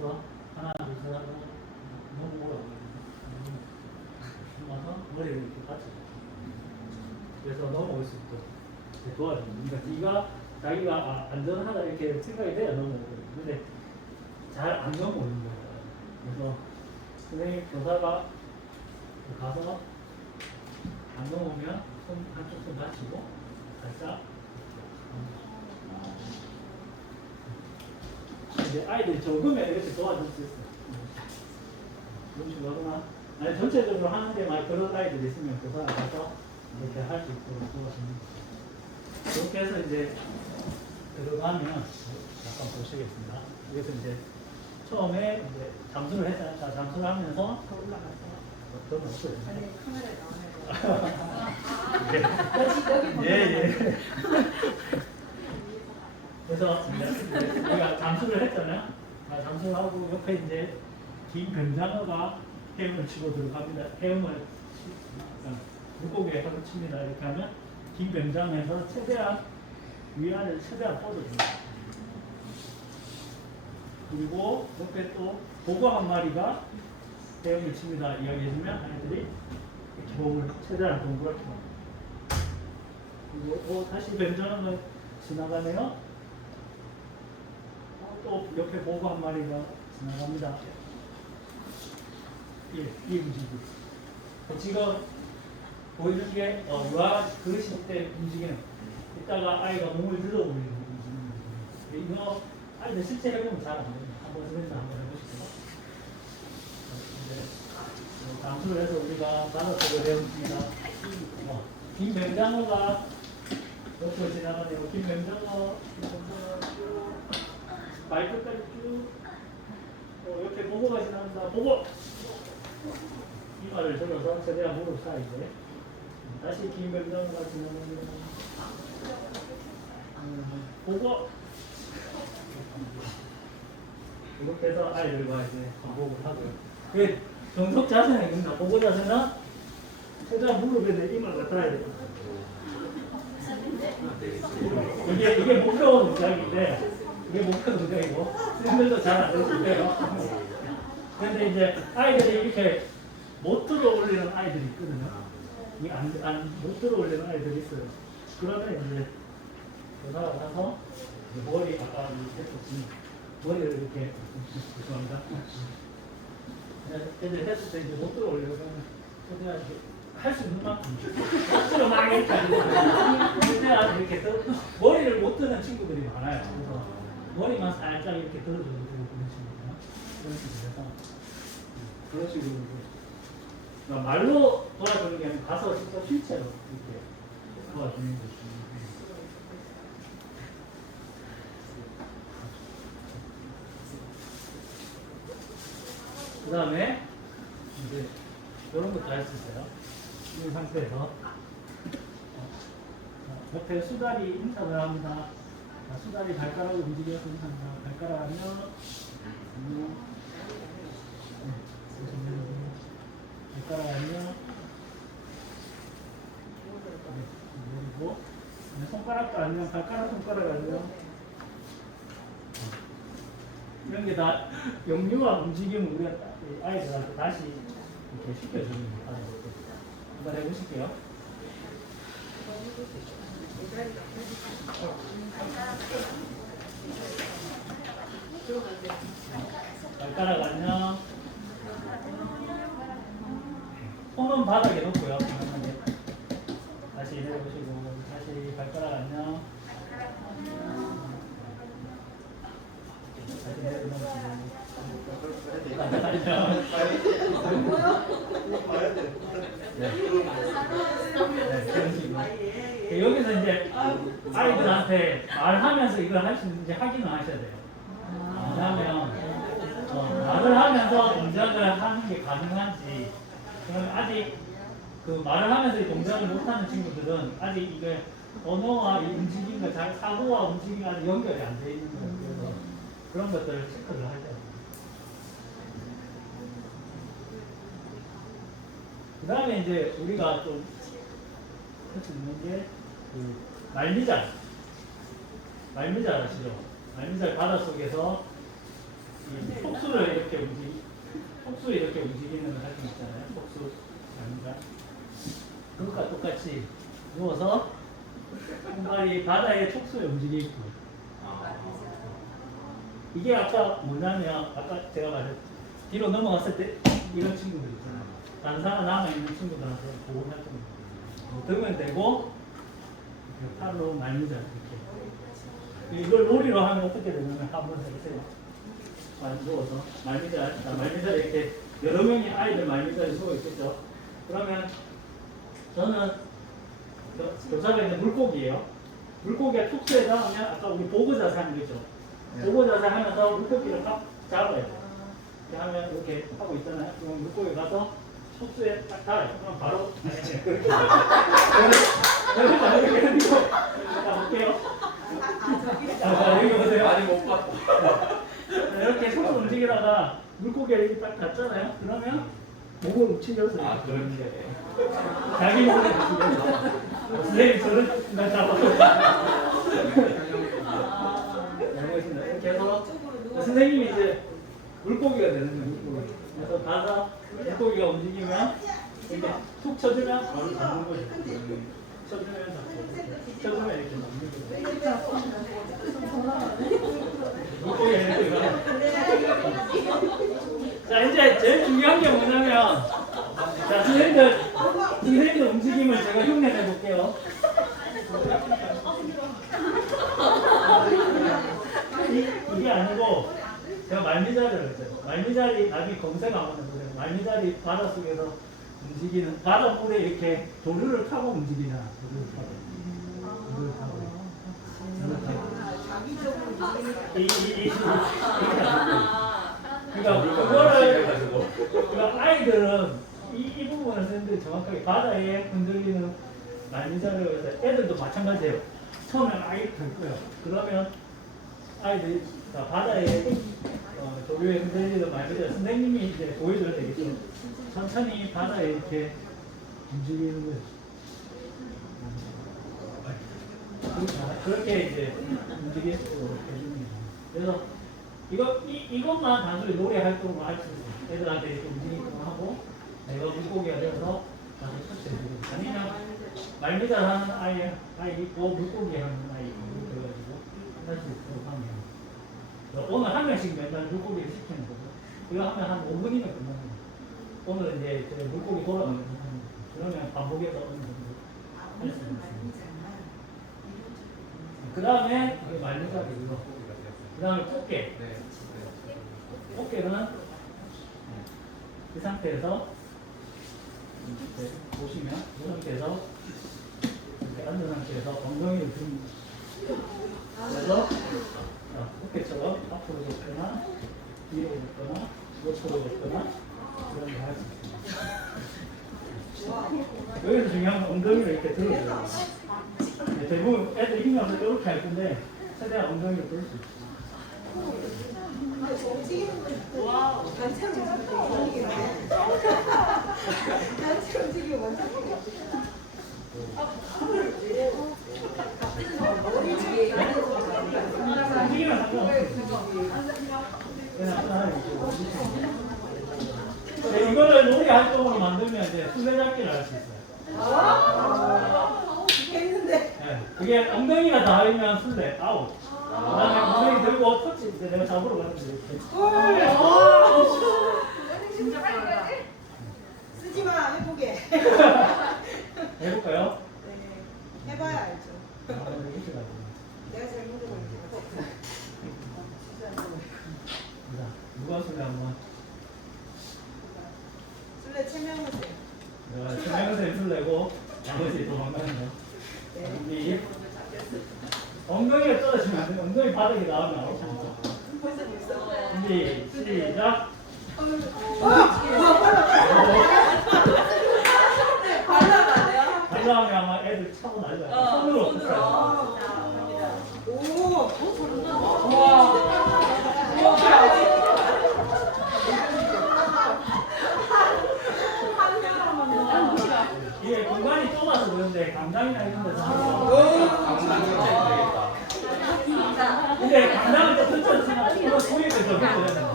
와서 하나 둘셋 하고 너무 오래 와서 머리를 이렇게 받쳐. 그래서 넘어올 수 있도록 도와줍니다. 그러니까 네가 자기가 안전하다 이렇게 생각이 돼야 넘어오거든. 근데 잘 안 넘어오는 거야. 그래서 선생님 교사가 가서 안 넘어오면 손 한쪽 손 받치고 살짝 이제 아이들이 적으면 이렇게 도와줄 수 있어요. 이런 식으로 하거나 아니 전체적으로 하는데 막 그런 아이들이 있으면 교사가 가서 이렇게 할 수 있도록 도와줍니다. 이렇게 해서 이제 들어가면 잠깐 보시겠습니다. 여기서 이제 처음에 이제 잠수를 했잖아요. 자, 잠수를 하면서 더 올라갔어. 어떤 없어요. 아니 카메라에 나오네. 예. 그래서 이제 우리가 잠수를 했잖아요. 잠수를 하고 옆에 이제 김병장어가 헤엄을 치고 들어갑니다. 헤엄을 물고기에 헤엄을 칩니다. 이렇게 하면 김병장에서 최대한 위안을 최대한 뻗어줍니다. 그리고 옆에 또 보고 한 마리가 헤엄을 칩니다. 이야기해주면 아이들이 이렇게 몸을 최대한 동그랗게 합니다. 그리고 다시 병장어가 지나가네요. 또 옆에 보고 한 마리가 지나갑니다. 이 움직임. 지금 보여준 게 유아 그릇일 때 움직이는. 이따가 아이가 몸을 들어올리는 움직임. 이거 아이들 실제 해보면 잘 안 됩니다. 한번 선생님 한번 해보시죠. 이제 잠수를 해서 우리가 바닷속을 배웁니다. 김병장어가 옆으로 지나가네요. 김병장어 발끝까지 쭉 이렇게 보고가 지나간다. 보고 이마를 들어서 최대한 무릎 사이에 다시 김병장어가 지나갑니다. 보고 이렇게 해서 아이들과 이제 반복을 하고요. 그 정석 자세는 있습니다. 보고 자세는 최대한 무릎에 내 이마가 닿아야 됩니다. 이게 목표 동작인데 이게 목표 동작이고 선생님들도 잘 안 되실 거예요. 그런데 이제 아이들이 이렇게 못 들어 올리는 아이들이 있거든요. 못 들어 올리는 아이들이 있어요. 그러면 이제 교사가 가서 머리 아까 했었지 머리를 이렇게 죄송합니다. 애들 했을 때 이제 못 들어 올리면 최대한 할 수 있는 만큼 억지로 막 이렇게 최대한 이렇게 머리를 못 드는 친구들이 많아요. 그래서 머리만 살짝 이렇게 들어줘도 되고 그런 식으로 그런 식으로 해서 그런 식으로 그러니까 말로 도와주는 게 아니라 가서 진짜 실제로 이렇게 도와주는 거죠. 그 다음에 이제 이런 것도 할 수 있어요. 이 상태에서 옆에 수다리 인사를 합니다. 수다리 발가락을 움직여서 인사합니다. 발가락 하면 발가락 하면 그리고 손가락도 아니면 발가락 손가락 아니면 이런 게 다 영유아 움직임을 우리가 아이들한테 다시 이렇게 시켜주는 거예요. 한번 해보실게요. 발가락 안녕. 손은 바닥에 놓고요. 다시 내려보시고 다시 발가락 안녕. 다시 내려놓으시고 여기서 이제 아이들한테 말하면서 이걸 할 수 있는지 확인을 하셔야 돼요. 왜냐하면 말을 하면서 동작을 하는 게 가능한지 그러면 아직 그 말을 하면서 이 동작을 못하는 친구들은 아직 이게 언어와 이 움직임과 잘 사고와 움직임이 아직 연결이 안 돼 있는 거예요. 그래서 그런 것들을 체크를 하셔야 돼요. 그 다음에 이제 우리가 좀 할 수 있는 게 그 말미잘 아시죠? 말미잘 바닷속에서 이 촉수를 이렇게 움직이는 활동 있잖아요. 촉수 아닌가? 그것과 똑같이 누워서 손발이 바다의 촉수에 움직이고 이게 아까 뭐냐면 아까 제가 말했 뒤로 넘어갔을 때 이런 친구들 있잖아요. 단사가 남아있는 친구들한테 보호 활동 등을 대고 팔로 말미자 이렇게 이걸 놀이로 하면 어떻게 되냐면 한번 해보세요. 누워서 말미자 이렇게 여러 명의 아이들 말미자에 누워 있겠죠. 그러면 저는 교사가 있는 물고기예요. 물고기가 툭스에 닿으면 아까 우리 보고 자세 하는 거죠. 보고 자세 하면서 물고기를 딱 잡아야 돼요. 이렇게 하면 이렇게 하고 있잖아요. 그럼 물고기 가서 툭스에 딱 닿아요. 그럼 바로 그렇게 이렇게 흔들고 자 볼게요. 자 여기 보세요. 많이 못 봤다. 이렇게 손을 움직이다가 물고기가 이렇게 딱 닿잖아요. 그러면 목을 움츠려서 아, 그렇게. 자기 목을 움직여서 선생님 저는 나 잡았어. 이렇게 해서 선생님이 이제 물고기가 되는 거예요. 물고기. 그래서 가서 물고기가 움직이면 이렇게 툭 쳐주면 바로 잡는 거죠. 쳐주면 잡고 쳐주면 이렇게 잡는 거죠. 물고기가 이렇게 가요. 자 이제 제일 중요한 게 뭐냐면 자 선생님들 움직임을 제가 흉내내 볼게요. 이게 아니고 제가 말미잘을 했어요. 말미잘이 나중에 검색 한번 해보세요. 말미잘이 바닷속에서 움직이는 바닷물에 이렇게 조류를 타고 움직이잖아. 조류를 타고 그러니까 아이들은 이 부분을 선생님들이 정확하게 바다에 흔들리는 말미잘을 해서 애들도 마찬가지예요. 처음에 아이를 들 거예요. 그러면 아이들이 바다에 조류에 흔들리는 말미잘 선생님이 이제 보여줘야 되겠죠. 천천히 바다에 이렇게 움직이는 거예요. 그렇게 이제 움직이도록 해주는 거예요. 그래서 이것만 단순히 노래 활동을 할 수 있어요. 애들한테 이렇게 움직이기도 하고 내가 물고기가 되어서 나도 터치해주고 아니면 말미잘 하는 아이 있고 물고기 하는 아이 있고 그래가지고 할 수 있도록 하면 돼요. 오늘 한 명씩 맨날 물고기를 시키는 거죠. 이거 하면 한 5분이면 끝나는 거예요. 오늘 이제 물고기 돌아가는 거 그러면 반복해서 어느 정도 할 수 있습니다. 그 다음에 말미잘이고 그 다음에 꽃게. 꽃게는 이 상태에서 이렇게 보시면 이 상태에서 이렇게 앉은 상태에서 엉덩이를 듭니다. 그래서 꽃게처럼 앞으로 걷거나 뒤로 걷거나 옆으로 걷거나 그런 거 할 수 있습니다. 여기서 중요한 건 엉덩이를 이렇게 들어줘요. 대부분 애들 힘이 없어서 이렇게 할 건데 최대한 엉덩이를 들을 수 있어요. 와, 단체 움직이기로 단체 움직이고 먼저 움직이면 상관없어요. 네, 이거를 놀이 활동으로 만들면 이제 술래잡기를 할 수 있어요. 했는데 네, 그게 엉덩이가 닿으면 술래 아웃. 그다음에 엉덩이 들고 터치 이제 내가 잡으러 가는데 이렇게. 진짜 빠르다. 쓰지 마 해보게. 해볼까요? 네, 해봐야 알죠. 이렇게 가요. 내가 잘못해서 자, 누가 술래 한번? 술래 체면하세요. 내가 최명세 술래고 나머지 도망가는 거. 준비. 엉덩이가 떨어지면 안 돼. 엉덩이 바닥에 나오면 아웃입니다. 준비, 시작. 발라하면 아마 애들 차고 날려요. 손으로. 오, 이게 공간이 좁아서 그런데 강당이나 이런 데서 하면 근데 강당은 좀 펼쳐지지만 이거 소위를 더 펼쳐야 된다.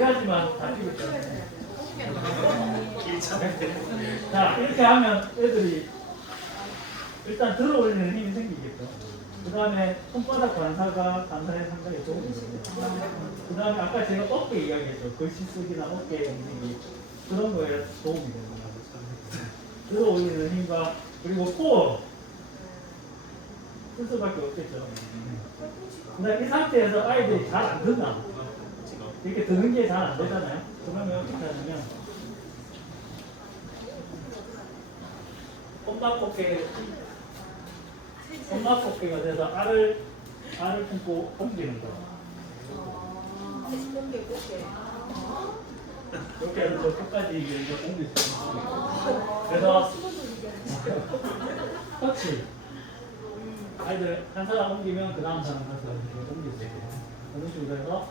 그래야지만 다치겠죠. 자, 이렇게 하면 애들이 일단 들어 올리는 힘이 생기겠죠. 그 다음에 손바닥 관사에 상당히 도움이 됩니다. 그 다음에 아까 제가 어깨 이야기했죠. 글씨 쓰기나 어깨 움직이기 그런 거에 도움이 됩니다. 들어 올리는 힘과 그리고 코어 쓸 수밖에 없겠죠. 근데 이 상태에서 아이들이 잘 안 듣나? 이렇게 드는 게 잘 안 되잖아요. 그러면 어떻게 하냐면 엄마꽃게가 돼서 알을 품고 옮기는 거. 이렇게 해서 저 끝까지 이제 옮길 수 있습니다. 그래서 터치. 아이들 한 사람 옮기면 그 다음 사람 가서 이렇게 옮길 수 있어요. 그런 식으로 해서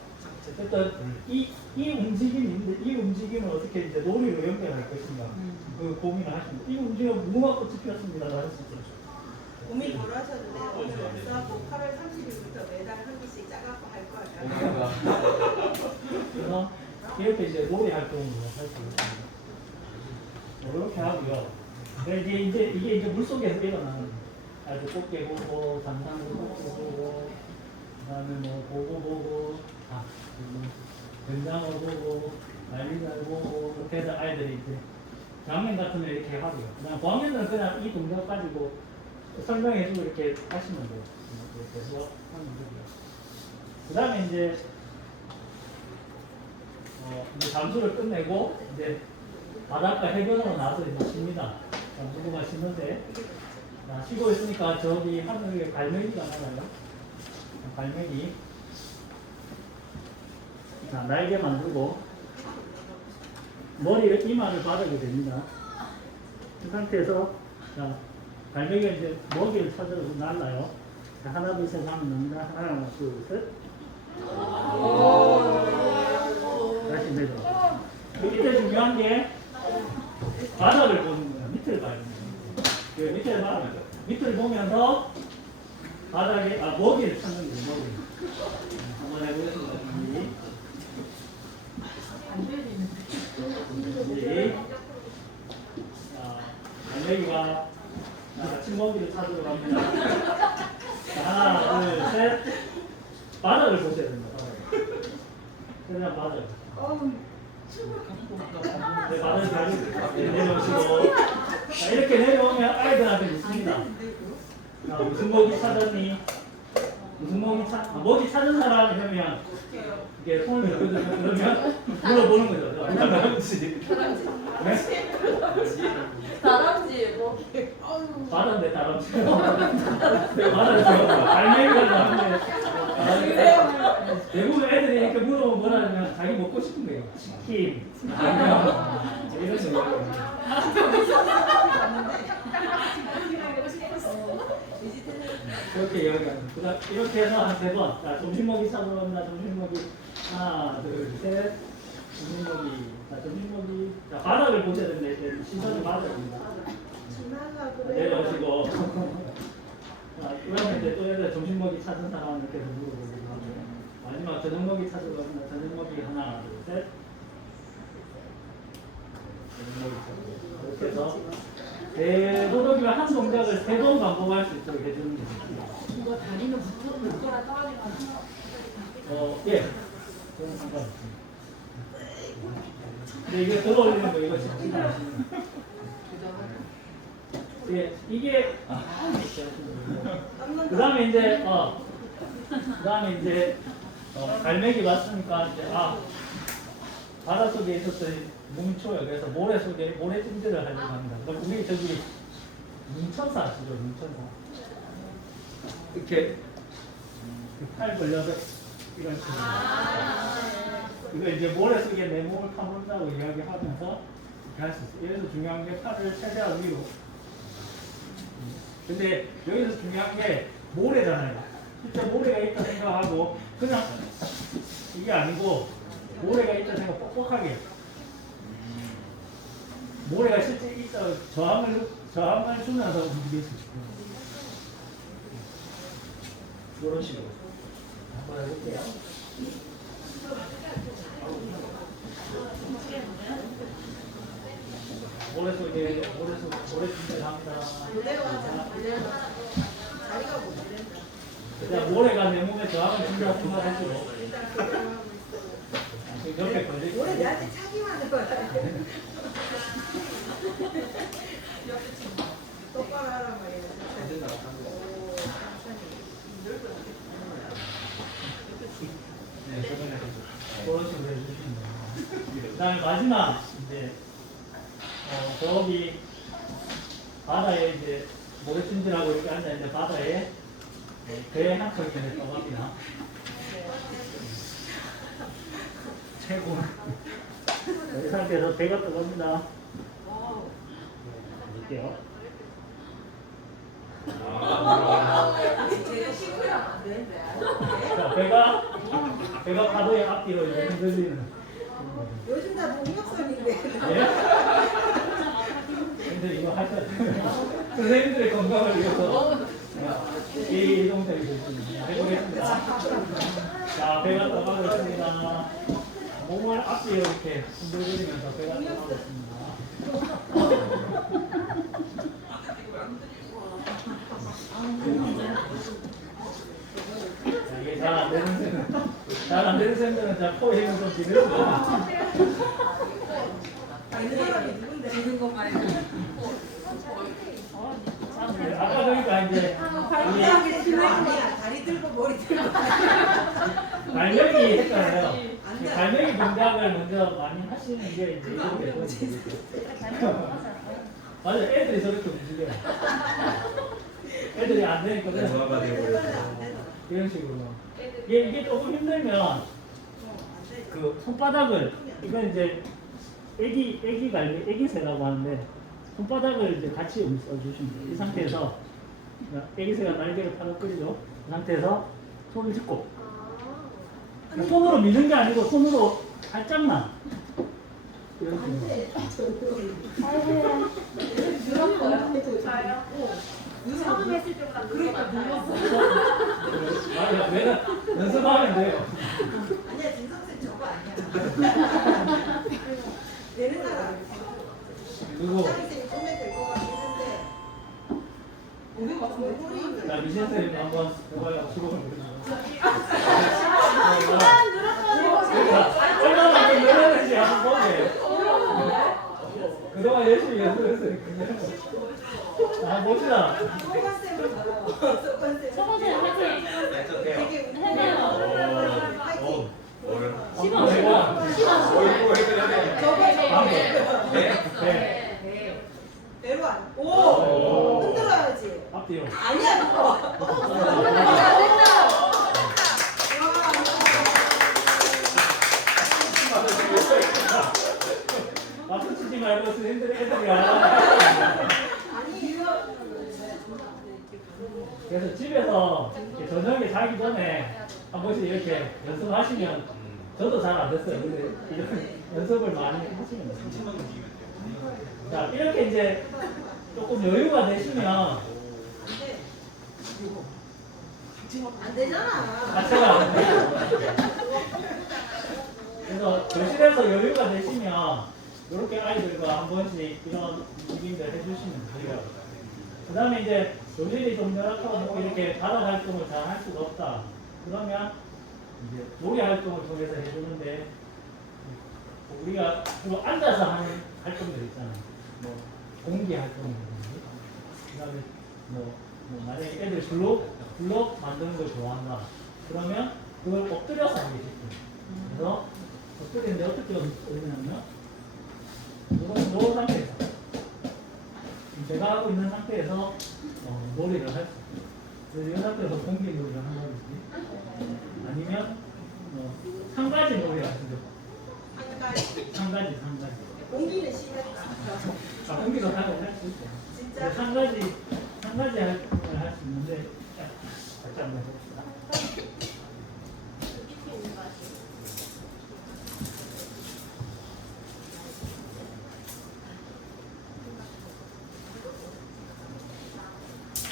어쨌든 이 움직임인데 이 움직임을 어떻게 이제 놀이로 연결할 것인가 그 고민을 하십니다. 이 움직임은 무궁화꽃이 피었습니다라고 할 수 있죠. 고민 바로 하셔도 돼요. 오늘 없어갖고 8월 30일부터 매달 한 개씩 짜갖고 할 거예요. 그래서 이렇게 이제 놀이 활동을 할 수 있습니다. 이렇게 하고요. 이게 이제 물속에서 일어나는 아주 꽃게 보고, 장상도 보고, 그다음에 뭐 보고, 된장어 보고, 날리잘 보고, 이렇게 해서 아이들이 이제 장면 같은 거 이렇게 하고요. 그다음 광면은 그냥 이 동작 가지고 설명해주고 이렇게 하시면 돼요. 이렇게 해서 하면 되고요. 그다음에 이제 잠수를 끝내고 이제 바닷가 해변으로 나와서 이제 쉽니다. 잠수부가 쉬는데 쉬고 있으니까 저기 하늘에 갈매기가 나와요. 갈매기. 자, 날개 만들고 머리에 이마를 바르게 됩니다. 그 상태에서 자, 갈매기가 이제 먹이를 찾으러 날라요. 자, 하나 둘 셋 하면 됩니다. 하나 둘 셋. 다시 내려. 이때 중요한 게 바닥을 보는 거야. 밑을 봐야 됩니다. 그 밑을 봐야 돼요. 밑을 보면서 바닥에 먹이를 찾는 거예요. 먹이. 한번 해보겠습니다. 자, 갈매기가 아침 먹이를 찾으러 갑니다. 자, 하나, 둘, 셋. 바닥을 보셔야 됩니다. 그냥 바닥. 네, 바닥을 잘 내려오시고. 자, 이렇게 내려오면 아이들한테 묻습니다. 자, 무슨 먹이 찾았니? 무슨 먹이 찾은 사람 이러면 이게 손을 들거든요. 그러면 물어보는 거죠. 다람쥐. 다람쥐 뭐 바다인데 다람쥐. 바다에서 갈매기가 나오는데 대부분 애들이 이렇게 물어보면 뭐라 하면 자기 먹고 싶은 거예요. 치킨, 라면 이런 거. 그렇게 이야기합니다. 그다음 이렇게 해서 한 3번. 자, 점심 먹이 찾으러 갑니다. 점심 먹이 하나, 둘, 셋. 점심 먹이. 자, 점심 먹이. 자, 바닥을 보셔야 됩니다. 이제 시선이 맞아야 됩니다. 내려오시고. 자, 그러면 이제 또 애들 점심 먹이 찾은 사람 이렇게 물어보고 마지막 저녁 먹이 찾으러 갑니다. 저녁 먹이 하나, 둘, 셋. 저녁 먹이 찾고. 이렇게 해서 대도덕이가 한 동작을 3번 반복할 수 있도록 해주는 겁니다. 이거 다리는 붙어도 거라 떨어지면 예. 그건 상관없습니다. 근데 이게 들어올리는 거 이거 쉽지 않습니다. 예, 이게 그 다음에 이제 갈매기 봤으니까 이제 바닷속에 있었던 뭉쳐요. 그래서 모래찜질을 하려고 합니다. 그럼 우리 저기 뭉천사 아시죠? 뭉천사. 이렇게 팔 벌려서 이런 식으로. 이거 이제 모래 속에 내 몸을 파묻는다고 이야기하면서 이렇게 할 수 있어요. 여기서 중요한 게 팔을 최대한 위로. 근데 여기서 중요한 게 모래잖아요. 진짜 모래가 있다 생각하고 그냥 이게 아니고 모래가 있다 생각 뻑뻑하게. 모래가 실제 있다 저항을 주면서 움직일 수 있고 이런 식으로 한번 해볼게요. 모래속에 모래 준비합니다. 그대로 하자. 자리가 못 된다. 그냥 모래가 내 몸에 저항을 준다고 생각하시고 일단 그대로 하고 있어. 그 옆에 걸리고 올해 내한테 차기만 해봐야 돼. 똑바로 하란 말이야. 오, 그런 식으로 해주시면 돼요. 그 다음에 마지막 이제 저기 바다에 이제 모래찜질하고 이렇게 앉아있는데 바다에 배 한 척이 이제 떠갑니다. 최고. 이 상태에서 배가 떠갑니다. 볼게요. 제가 시크면 안 되는데. 자, 배가 파도의 앞뒤로 이제 흔들리는. 요즘 다 동력선인데. 예? 근데 이거 하셔야 돼요. 선생님들의 건강을 위해서 이 동작이 되겠습니다. 해보겠습니다. 자, 배가 떠가고 있습니다. 몸을 앞뒤로 이렇게 흔들리면서 배가 떠가고 있습니다. 자, 이게 잘 안 되는 쌤은, 잘 안 되는 쌤들은 자, 코에 힘을 좀 기르고. 이 사람이 누군데? 지는 것 말고. 아까 그러니까 이제 발목이 필요 아니야. 다리 들고 머리 들고. 발명이 했잖아요. 안 돼. 발명이 동작을 먼저 많이 하시는 게 이제 이렇게 되죠. 맞아요. 애들이 저렇게 움직여요. 애들이 안 되니까 그냥 조화가 되고 이런 식으로. 이게 조금 힘들면 그 손바닥을 이건 이제 애기 새라고 하는데 손바닥을 이제 같이 써주시면 돼요. 이 상태에서 애기 새가 날개를 파닥거리죠. 이 상태에서 손을 짚고 손으로 미는 게 아니고 손으로 살짝만 이런 식으로. 처음 했을 때보다 그러니까 눌렀어. 맞아, 내가 연습하면 돼요. 아니야, 진성쌤 저거 아니야. 되는 사람. 그리고 사장님이 꿈에 될것 같긴 한데. 오늘 같은 얼굴이 나 미신 선생님 한번 해봐요. 시범을 보여주세요. 얼마나 좀 늘어나는지 한번 보세요. 그동안 열심히 연습했어요. 아, 멋지다. 소관쌤을 봐라. 소관쌤. 소관쌤 화이팅! 되게 해내요. 화이팅. 시범 내가 저거. 네. 배로 안. 오. 오. 흔들어야지. 앞뒤로. 아니야 그거. 박수 치지 말고 선생님들 애들이야. 그래서 집에서 이렇게 저녁에 자기 전에 한 번씩 이렇게 연습하시면 저도 잘 안 됐어요. 근데 이런 연습을 많이 하시면 돼요. 자, 이렇게 이제 조금 여유가 되시면 안 되잖아. 자체가 안 돼요. 그래서 교실에서 여유가 되시면 이렇게 아이들과 한 번씩 이런 움직임들 해주시면 돼요. 그 다음에 이제 교실이 좀 열악하고 뭐 이렇게 바다 활동을 잘 할 수가 없다. 그러면 이제 놀이 활동을 통해서 해주는데 우리가 또 앉아서 하는 활동들 있잖아요. 뭐 공기 활동이라든지 그 다음에 뭐 만약에 애들 블록 만드는 걸 좋아한다. 그러면 그걸 엎드려서 하기 쉽죠. 그래서 엎드리는데 어떻게 엎드리냐면 이런 상태에서 제가 하고 있는 상태에서 놀이를 할 수 있어요. 그래서 이 상태에서 공기 놀이를 한다든지 아니면 한 가지 놀이 하시죠. 한 가지. 공기는 심했다. 아, 공기도 사용을 할 수 있어요. 진짜. 한 가지 활동을 할 수 있는데 같이 한번 해봅시다.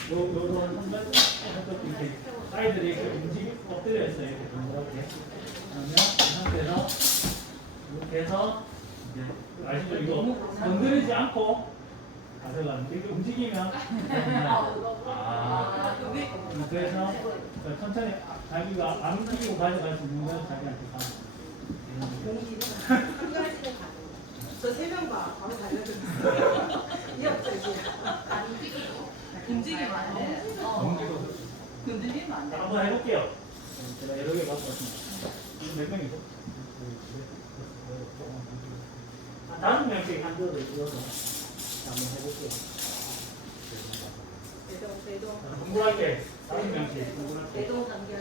요런 한 가지 이렇게 아이들이 이렇게 엎드려 있어요. 이렇게 동그랗게. 그러면 이 상태에서 이렇게 해서 이제 아시죠? 이거 건드리지 않고 가져가는 이렇게 움직이면 그래서 천천히 자기가 안 움직이고 가져갈 수 있는 건 자기한테 가는 저세 명 봐. 바로 달려들었어요. 이합적이야. 움직이면 안 돼. 흔들리면 안 돼. 한번 해볼게요. 제가 여러 개 갖고 왔습니다. 몇 명이죠? 5명씩 한 조를 이어서 한번 해볼게요. 대동. 동그랗게 5명씩 동그랗게. 대동 단결.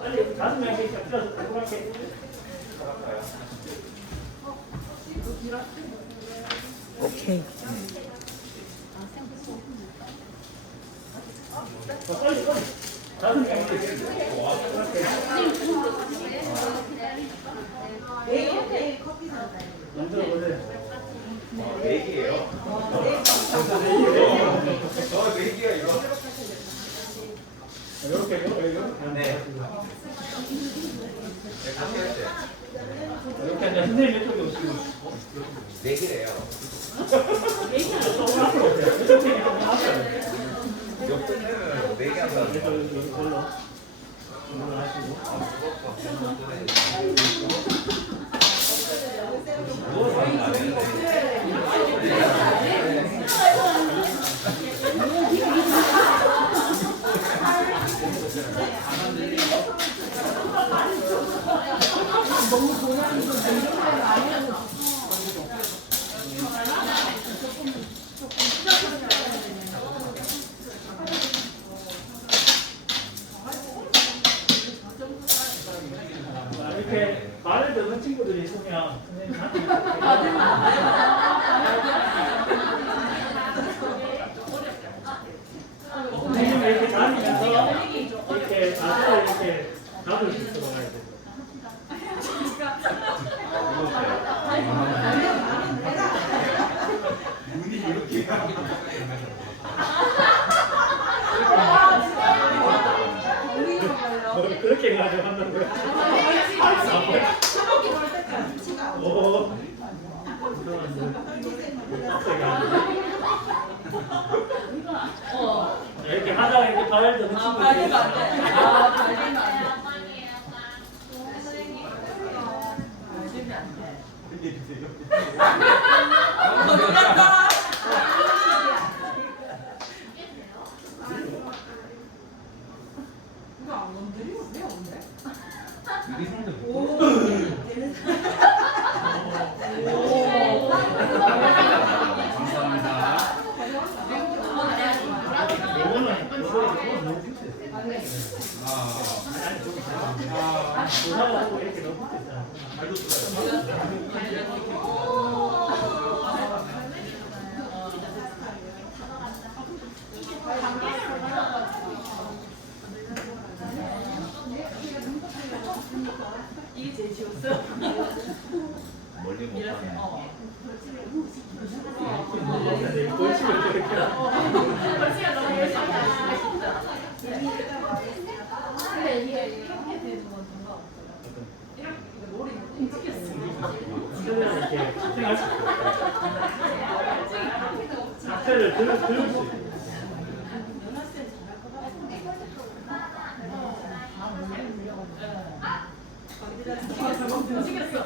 빨리 5명씩 뛰어서 동그랗게. 오케이. 빨리. 5명씩. 내일 커피 산다. 먼저 오늘. 네 개예요? 네 개야 이거? 이렇게 네. 같이 할 때. 이렇게 하면 선생님 이쪽에 오시고. 네 개래요. 조금 앞으로 오세요. 이쪽에 조금 앞으로. 옆에는 네개 한다는 그래서 거. 이걸로 이걸로 하시고. 누워서 하면 안 되는데. 이렇게 말을 듣는 친구들이 있으면 선생님한테 선생님이 이렇게 다니면서 이렇게 나도 이렇게 잡을 수 있도록 해야 돼요. 눈이 이렇게. 그렇게 가지고 한다고요? 오. 이렇게 하다가 이제 발을 드는 친구들이 발리면 안 돼. 발리면 안 돼. 이거 안 건드리면 왜 안 돼? 유리 성적. 조사하고 이렇게 넣고 있잖아. 이게 제일 쉬웠어. 멀리 못 가네. 벌칙을 이렇게 벌칙이 너무 열심히 하시다. 근데 이게 이렇게 되는 건 상관없어요. 이렇게 머리 움직였어. 이렇게 집중할 수 있고 자체를 들을 수 있고 움직였어.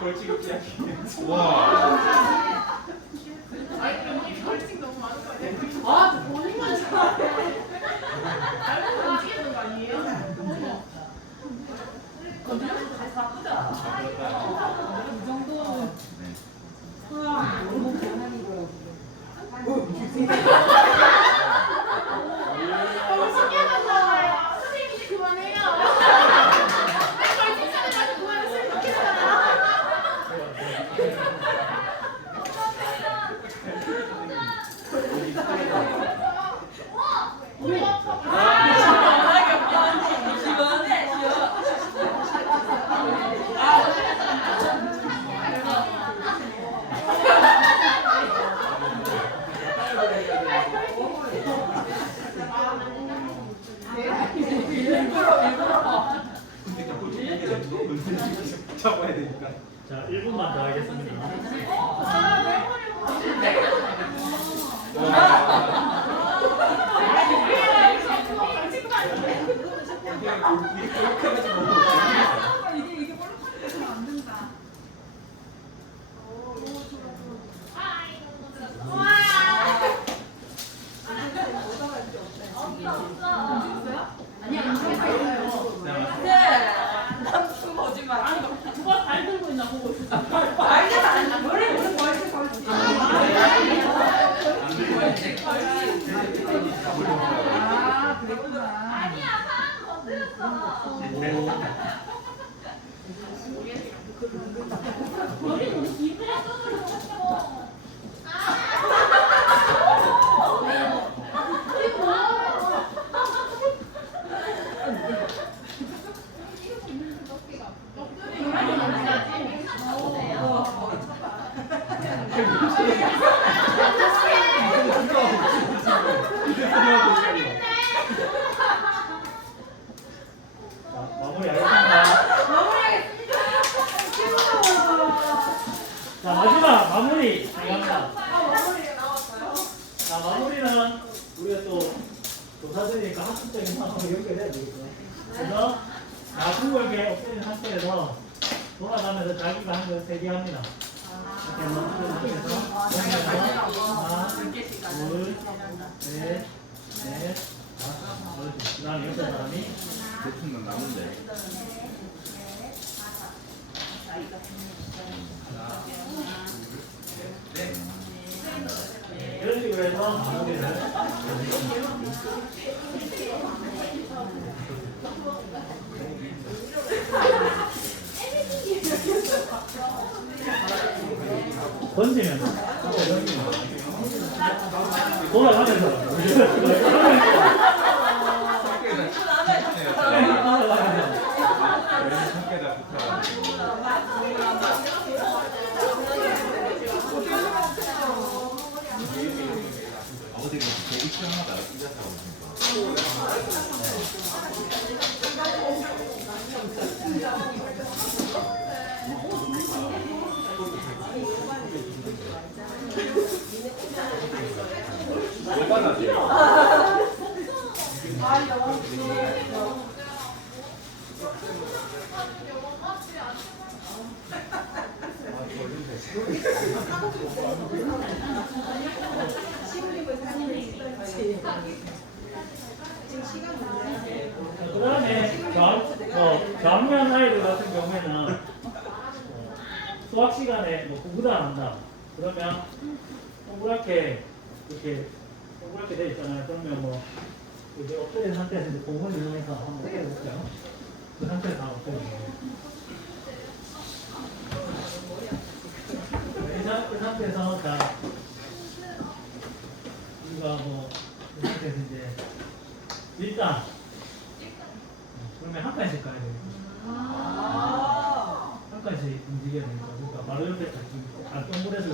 벌칙 없지 않게. 와. 벌칙 너무 많은 거 아니야? 아, 저 본인만 잘해. 알고 움직이는 거 아니에요? 건드려서 다시 바꾸자. 이 정도는 너무 변하는 거라고. 너무 신기하다. 선생님 이제 그만해요. 벌칙 사는 아주 그만했으면 좋겠어요. 잡아야 되니까. 자, 1분만 더 하겠습니다. 이게 뭘로 파는 안 된다. 남친 거짓말. 아니 누가 발 들고 있나 보고 있어. 알잖아. 노래 무슨 벌칙 벌칙. 아 그랬구나. 자, 마무리하겠습니다. 자, 마지막 마무리 들어갑니다. 자, 마무리는 우리가 또 교사들이니까 학습적인 상황을 연결해야 되겠죠. 그래서 나중에 없애는 학교에서 돌아가면서 자기가 한 걸 세개합니다. 이렇게 해서 하나, 둘, 셋, 넷, 다섯, 그 다음에 옆에 사람이 대충 나오는데. 이런 식으로 해서 마무리를 던지면 돌아가면서 밖에다 붙여가지고. 어디가 되게 시원하다. 피자 사오니까. 못 받았어요. 그 다음에 저학년 아이들 같은 경우에는 수학 시간에 뭐 공부도 안 한다. 그러면 동그랗게 이렇게 동그랗게 돼 있잖아요. 그러면 뭐 이제 엎드린 상태에서 이제 공을 이용해서 한번 해볼게요. 그 상태에서 다 엎드리고. 그 상태에서 자 우리가 이 상태에서 이제 일단 그러면 한 칸씩 가야 돼요. 한 칸씩 움직여야 되니까 그러니까 바로 옆에 동굴에서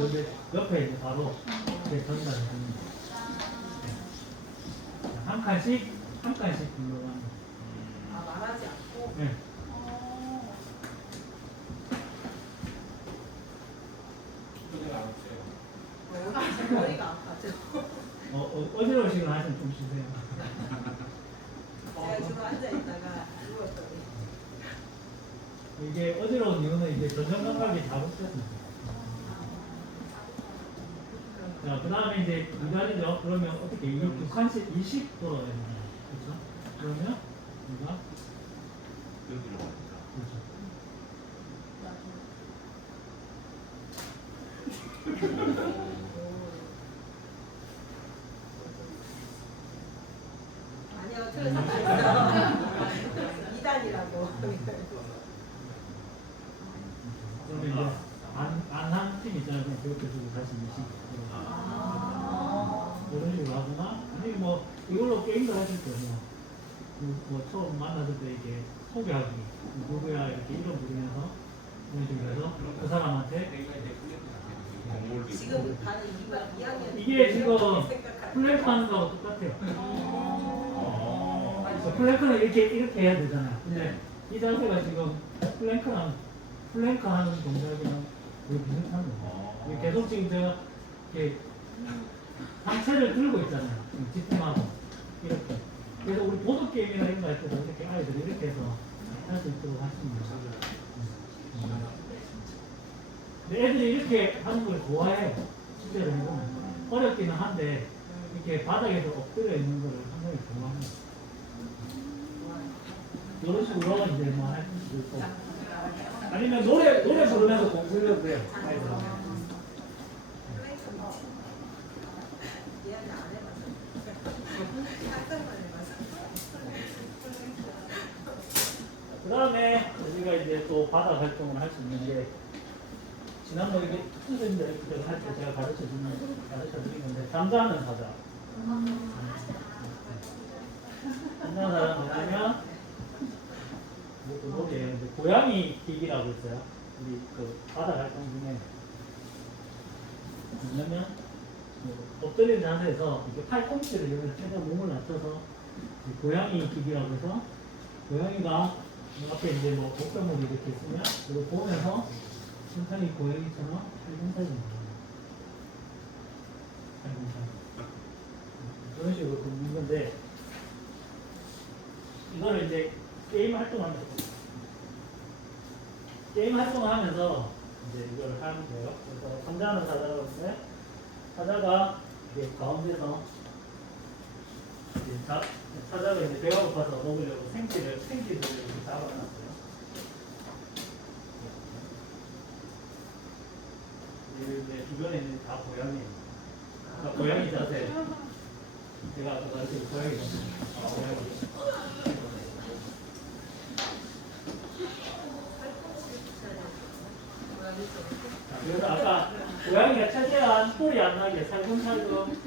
옆에 이제 바로 이렇게 전달을 합니다. 한 칸씩 굴러가는 거. 말하지 않고. 네. 머리가 아파져. 어지러우시거나 하시면 좀 쉬세요. 제가 주로 앉아 있다가 누웠더니. 이게 어지러운 이유는 이제 전정 감각이 자극됐습니다. 자, 그 다음에 이제 이 자리죠. 그러면 어떻게 이게 2칸씩 20 돌아야 되나요? 그렇죠? 그러면 우리가 여기로 갑니다. 그렇죠. 아니요, 틀렸어요. 2단이라고. 그러면 이제 안한 팀 있잖아요. 그럼 그것도 주고 다시 20. 이런 식으로 하거나 아니면 뭐 이걸로 게임도 하실 거예요. 뭐 처음 만났을 때 이렇게 소개하기 누구야 이렇게 이름 부르면서 이런 식으로 해서 그 사람한테 지금 가는 2학년. 이게 지금 플랭크 하는 거하고 똑같아요. 플랭크는 이렇게 해야 되잖아요. 근데 이 자세가 지금 플랭크랑 플랭크 하는 동작이랑 거의 비슷한 거예요. 이게 계속 지금 제가 이렇게 상체를 들고 있잖아요. 지금 집중하고 이렇게. 그래서 우리 보드 게임이나 이런 거 할 때도 이렇게 아이들이 이렇게 해서 할 수 있도록 할 수 있는 거죠. 근데 애들이 이렇게 하는 걸 좋아해요. 실제로 해보면. 어렵기는 한데 이렇게 바닥에서 엎드려 있는 거를 상당히 좋아합니다. 이런 식으로 이제 뭐 할 수도 있고. 아니면 노래 부르면서 공부해도 돼요. 아이들은. 미안해 안 해봐서. 상상만 해봐서. 그 다음에 우리가 이제 또 바닥 활동을 할 수 있는 게 지난번에 이게 선생님들 할 때 제가 가르쳐 드린 건데 잠자는 사자. 잠자는 사자는 뭐냐면 뭐게 이제 고양이 기기라고 있어요. 우리 그 바닥 활동 중에 뭐냐면 엎드린 자세에서 이렇게 팔꿈치를 여기 최대한 몸을 낮춰서 고양이 기기라고 해서 고양이가 앞에 이제 뭐 목표물이 이렇게 있으면 이거 보면서 천천히 고양이처럼 살금살금 그런 식으로 굽는 건데 이거를 이제 게임 활동하면서 이제 이걸 하는 거예요. 그래서 잠자는 사자라고 하는데 사자가 이렇게 가운데서 사자가 이제 배가 고파서 먹으려고 생쥐를 이렇게 잡아놨어요. 이제 주변에 있는 다 고양이에요. 그러니까 고양이 자세. 제가 아까 말했던 고양이 자세. 고양이. 자, 그래서 아까 고양이가 최대한 소리 안 나게 살금살금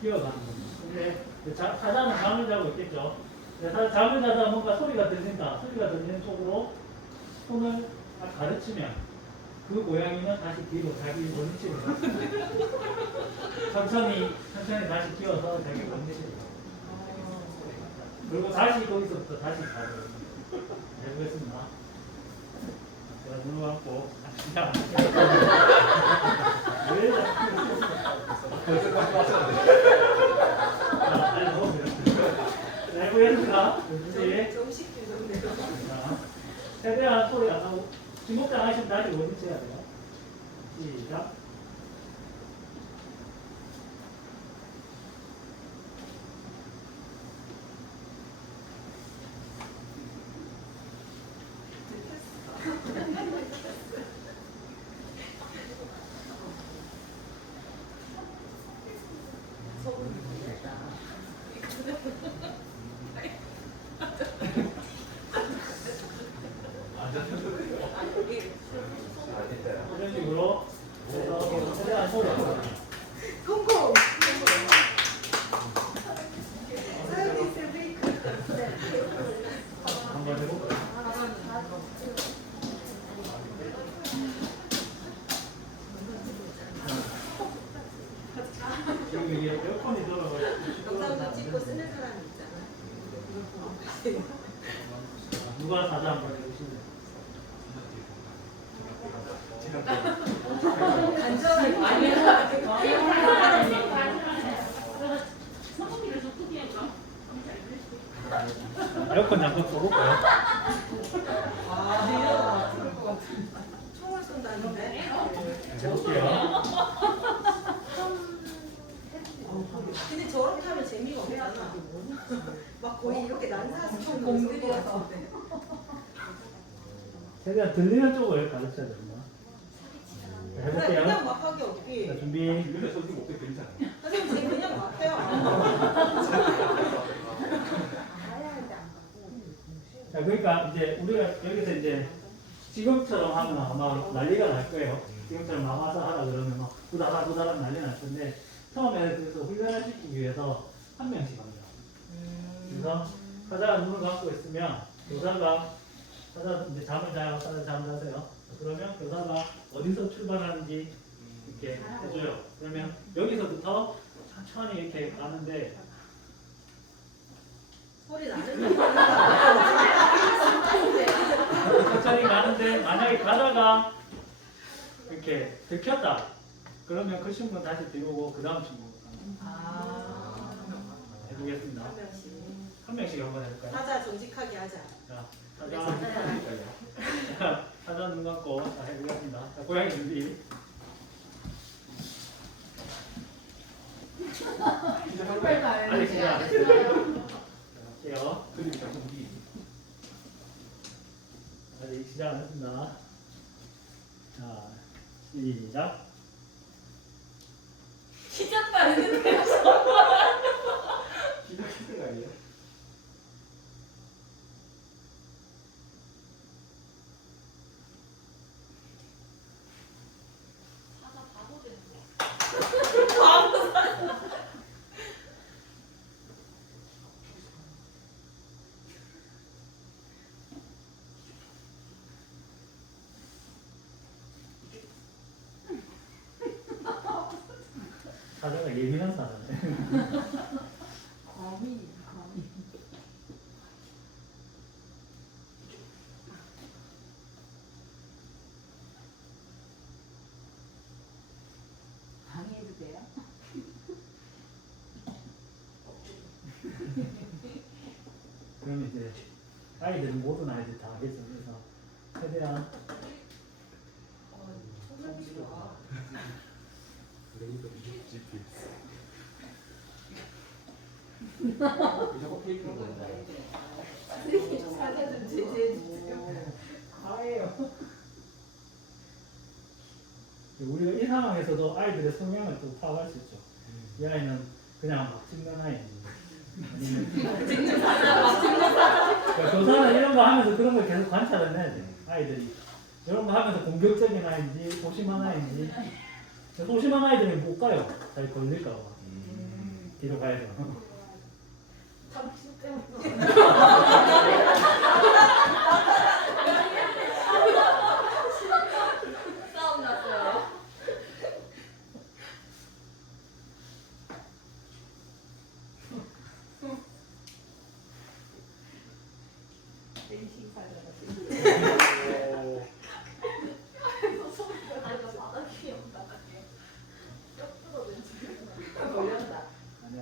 기어가는 겁니다. 근데 사자는 잠을 자고 있겠죠. 잠을 자다 뭔가 소리가 들린다. 소리가 들리는 쪽으로 손을 가르치면 그 고양이는 다시 뒤로 자기 원위치로 천천히 다시 기어서 자기 원위치로 그리고 다시 거기서부터 다시 가요. 해보겠습니다. 제가 눈을 감고 시작. 왜 벌써까지 빠졌는데. 해보겠습니다. 정식 교정대로. 최대한 소리 안 나고 주목장 하시면 다시 원위치 해야 돼요. 시작. 이런 식으로 해서 최대한 소리 안 나게. 성공! 서비스 브레이크. 한번 해볼까요? 지금 이게 에어컨이 들어가가지고 영상도 찍고 쓰는 사람이 있잖아. 누가 사자 한번 해보시면 안전하게. 에어컨 잠깐 써볼까요? 총을 쏜다는데? 해볼게요. 근데 저렇게 하면 재미가 없잖아. 막 거의 이렇게 난사스럽게 공들이 같은데. 최대한 들리는 쪽을 가르쳐야 됩니다. 자, 그냥 해볼게요. 막 하기 없기. 자, 준비. 이번에 선생님 목소리 들리잖아요. 선생님 지금 그냥 막 해요. 자, 그러니까 이제 우리가 여기서 이제 지금처럼 하면 아마 난리가 날 거예요. 지금처럼 나와서 하라 그러면 막 부다락 난리 날 텐데 처음에 그래서 훈련을 시키기 위해서 한 명씩 합니다. 그래서 사자가 눈을 감고 있으면 교사가 사자 이제 잠을 자요. 사자 잠 자세요. 그러면 교사가 어디서 출발하는지 이렇게 해줘요. 그러면 여기서부터 천천히 이렇게 가는데 소리 나는 거. 천천히 가는데 만약에 가다가 이렇게 들켰다. 그러면 그 친구는 다시 들어오고 그 다음 친구 해보겠습니다. 한 명씩. 한 명씩 한번 해볼까요? 사자 정직하게 하자. 자, 사자 눈 감고 자, 해보겠습니다. 자, 고양이 준비. 아직 시작 안 했어요. 자, 갈게요. 그림이 약간 무기. 아직 시작 안 했습니다. 자, 시작. 시작도 안 했는데. 시작 아니에요? 사자 바보 되는 거. 사자가 예민한 사자네. 거미. 방해해도 돼요? 그러면 이제 아이들은 모든 아이들 다 하겠죠. 그래서 최대한 레이더 GPS. 왜 자꾸 테이프를 걸어요? 사자 좀 제재해 주세요. 우리가 이 상황에서도 아이들의 성향을 또 파악할 수 있죠. 이 아이는 그냥 막 찍는 아이인지 그러니까 교사는 이런 거 하면서 그런 걸 계속 관찰을 해야 돼. 아이들이 이런 거 하면서 공격적인 아이인지 소심한 아이인지. 소심한 아이들은 못 가요. 잘 걸릴까 봐. 뒤로 가야죠. 당신 때문에. 싸움 났어요. 레이싱 사자가 아니 나 바닥이 바닥에 뼈 부러져. 걸렸다. 아니야.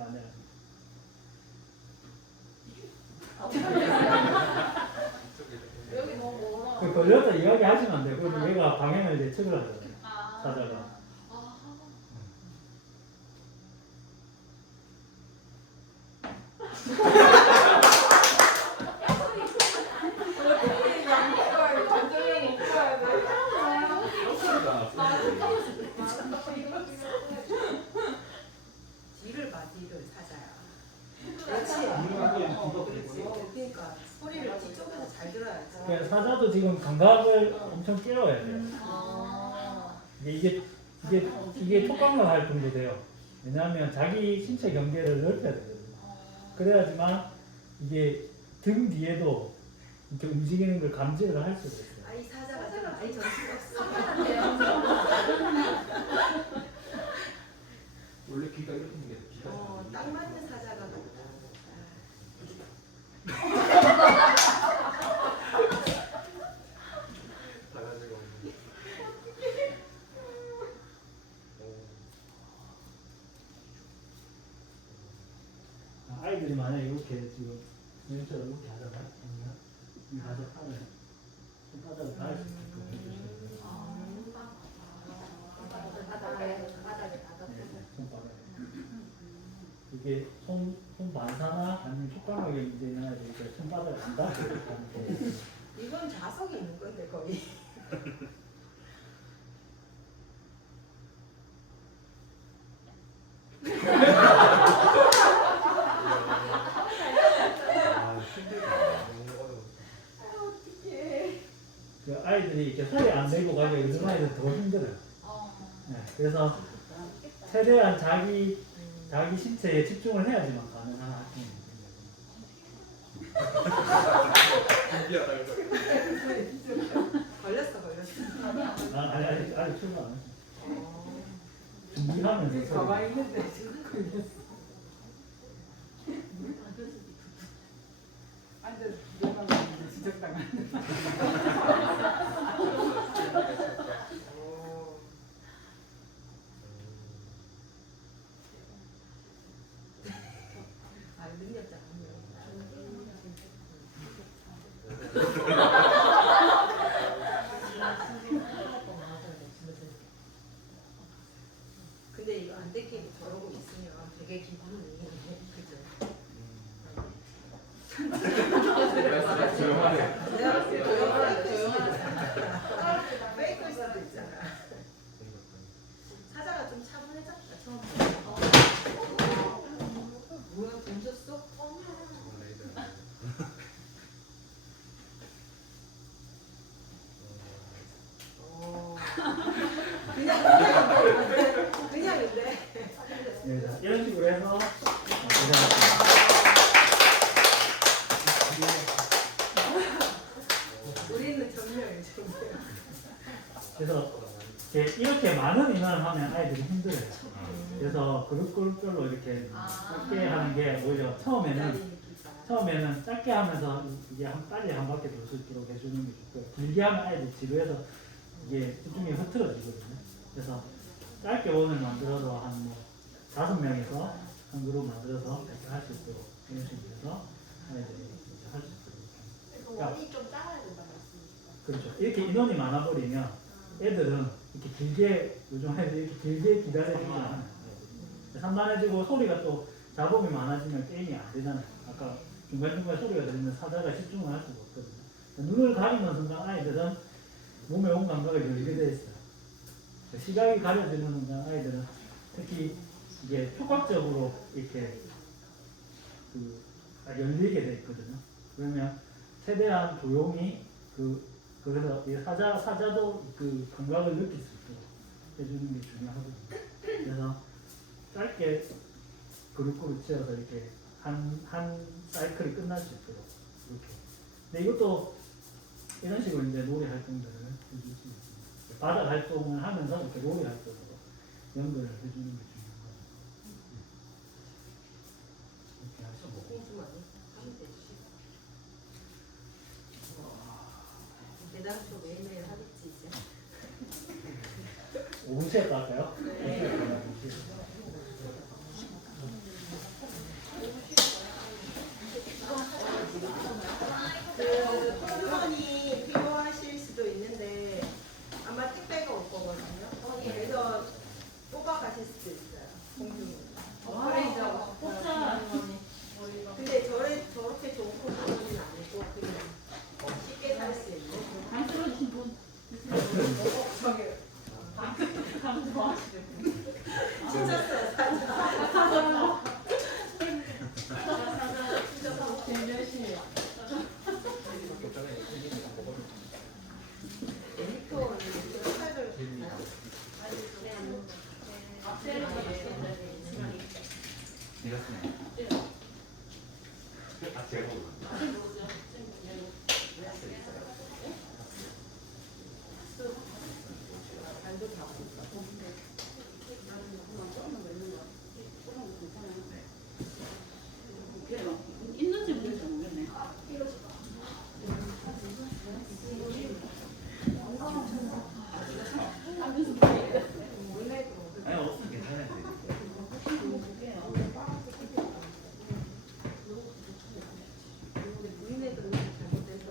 여기 너무 멀어. 그 걸렸다 이야기 하시면 안 돼요. 그래도 얘가 방향을 예측을 하잖아요. 사자가. 뒤를 봐, 뒤를 사자야. 그렇지. 그러니까 소리를 뒤쪽에서 잘 들어야지. 그러니까 사자도 지금 감각을 엄청 깨워야 돼요. 이게 촉각만 할 정도 돼요. 왜냐하면 자기 신체 경계를 넓혀야 되거든요. 그래야지만 이게 등 뒤에도 이렇게 움직이는 걸 감지를 할 수가 있어요. 아이 사자가 좀 많이 정신 없어. 원래 귀가 이렇게 있는 게 귀가 딱 맞는 사자가 많다. 다 가지고. 아이들이 만약에 이렇게 지금 이처럼 이렇게 하잖아요. 이 가서 팔을 손바닥을 닿을 수 있게끔 해주시면 돼요. 손바닥에. 이게 손 반사나 아니면 촉감하게 문제는 이렇게 손바닥을 안 닿게 하는 이건 자석이 있는 건데 거의. 아 힘들다. 너무 어려워. 그 아이들이 이렇게 소리 안 내고 가기가 요즘 아이들은 더 힘들어요. 네, 그래서 최대한 자기 신체에 집중을 해야지만 가능한 활동입니다. 신기하다 이거. 걸렸어. 아직 출발 안 했어요. 준비하면서 가만히 있는데 지금 걸렸어. 앉아서 지적당하는 안 뺏기고 저러고 있으면 되게 기분이 그죠? 조용하네. 조용하잖아. 페이크일 수도 있잖아. 사자가 좀 차분해졌다 처음에. 뭐야 던졌어? 그냥인데. 네, 자, 이런 식으로 해서 우리는 전멸 전멸. 그래서 이제 이렇게 많은 인원을 하면 아이들이 힘들어요. 그래서 그룹별로 이렇게 짧게 하는 게 오히려 처음에는 짧게 하면서 이게 빨리 한 바퀴 돌 수 있도록 해주는 게 좋고요. 길게 하면 아이들이 지루해서 이게 집중이 흐트러지거든요. 그래서 짧게 원을 만들어서 한 뭐 5명에서 한 그룹 만들어서 이렇게 할 수 있도록 이런 식으로 해서 아이들이 할 수 있도록. 원이 좀 작아야 된다는 말씀이시죠? 그렇죠. 이렇게 인원이 많아버리면 애들은 이렇게 길게 요즘 애들 이렇게 길게 기다려주지 않아요. 산만해지고 소리가 또 잡음이 많아지면 게임이 안 되잖아요. 아까 중간중간 소리가 들리면 사자가 집중을 할 수가 없거든요. 눈을 가리는 순간 아이들은 몸의 온 감각이 열리게 돼 있어요. 시각이 가려지는 순간 아이들은 특히 이게 촉각적으로 이렇게 열리게 돼 있거든요. 그러면 최대한 조용히 그래서 이 사자도 그 감각을 느낄 수 있도록 해주는 게 중요하거든요. 그래서 짧게 그룹 채워서 이렇게 한 사이클이 끝날 수 있도록 이렇게. 근데 이것도 이런 식으로 이제 놀이 활동들을 해줄 수 있습니다. 바닥 활동을 하면서 이렇게 놀이 활동으로 연결을 해주는 게 중요한 거죠. 이렇게 하시고. 대단초 매일매일 하겠지 이제. 5분 쉬었다 할까요? 풍선이 필요하실 수도 있는데 아마 택배가 올 거거든요. 그래서 뽑아 가실 수도 있어요. 공주는. 근데 저렇게 좋은 풍선은 아니고 그냥 쉽게 살 수 있는. 당첨하신 분 진짜 제일 열심히 네가 쓰네. 아, 제가 먹어. 있는지 모르겠네. 아니, 없으면 괜찮아요. 무인애들은 잘못돼서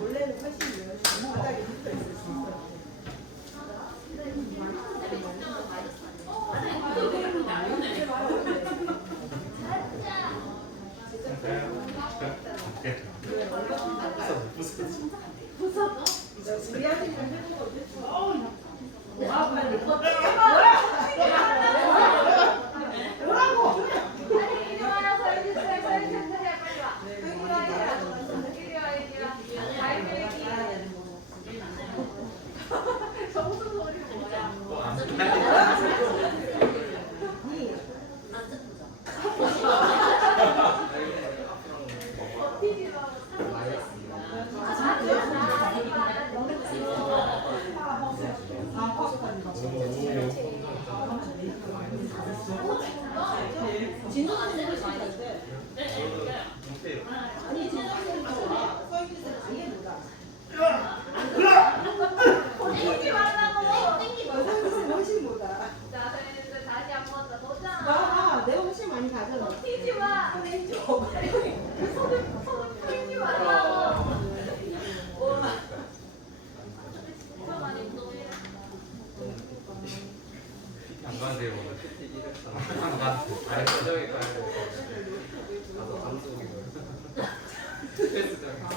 원래는 훨씬 바닥에 붙어 있을 수 있어요. 우리 아들이랑 해보고 어땠어? 아, 빨리. 내가 훨씬 많이 가잖아. 튀지 마. 근데 이쪽 손을 풀지 말라고. 안 가세요. 안 가. 아니 저기 가요. 가서 방송이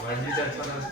말미 잘 찾아서.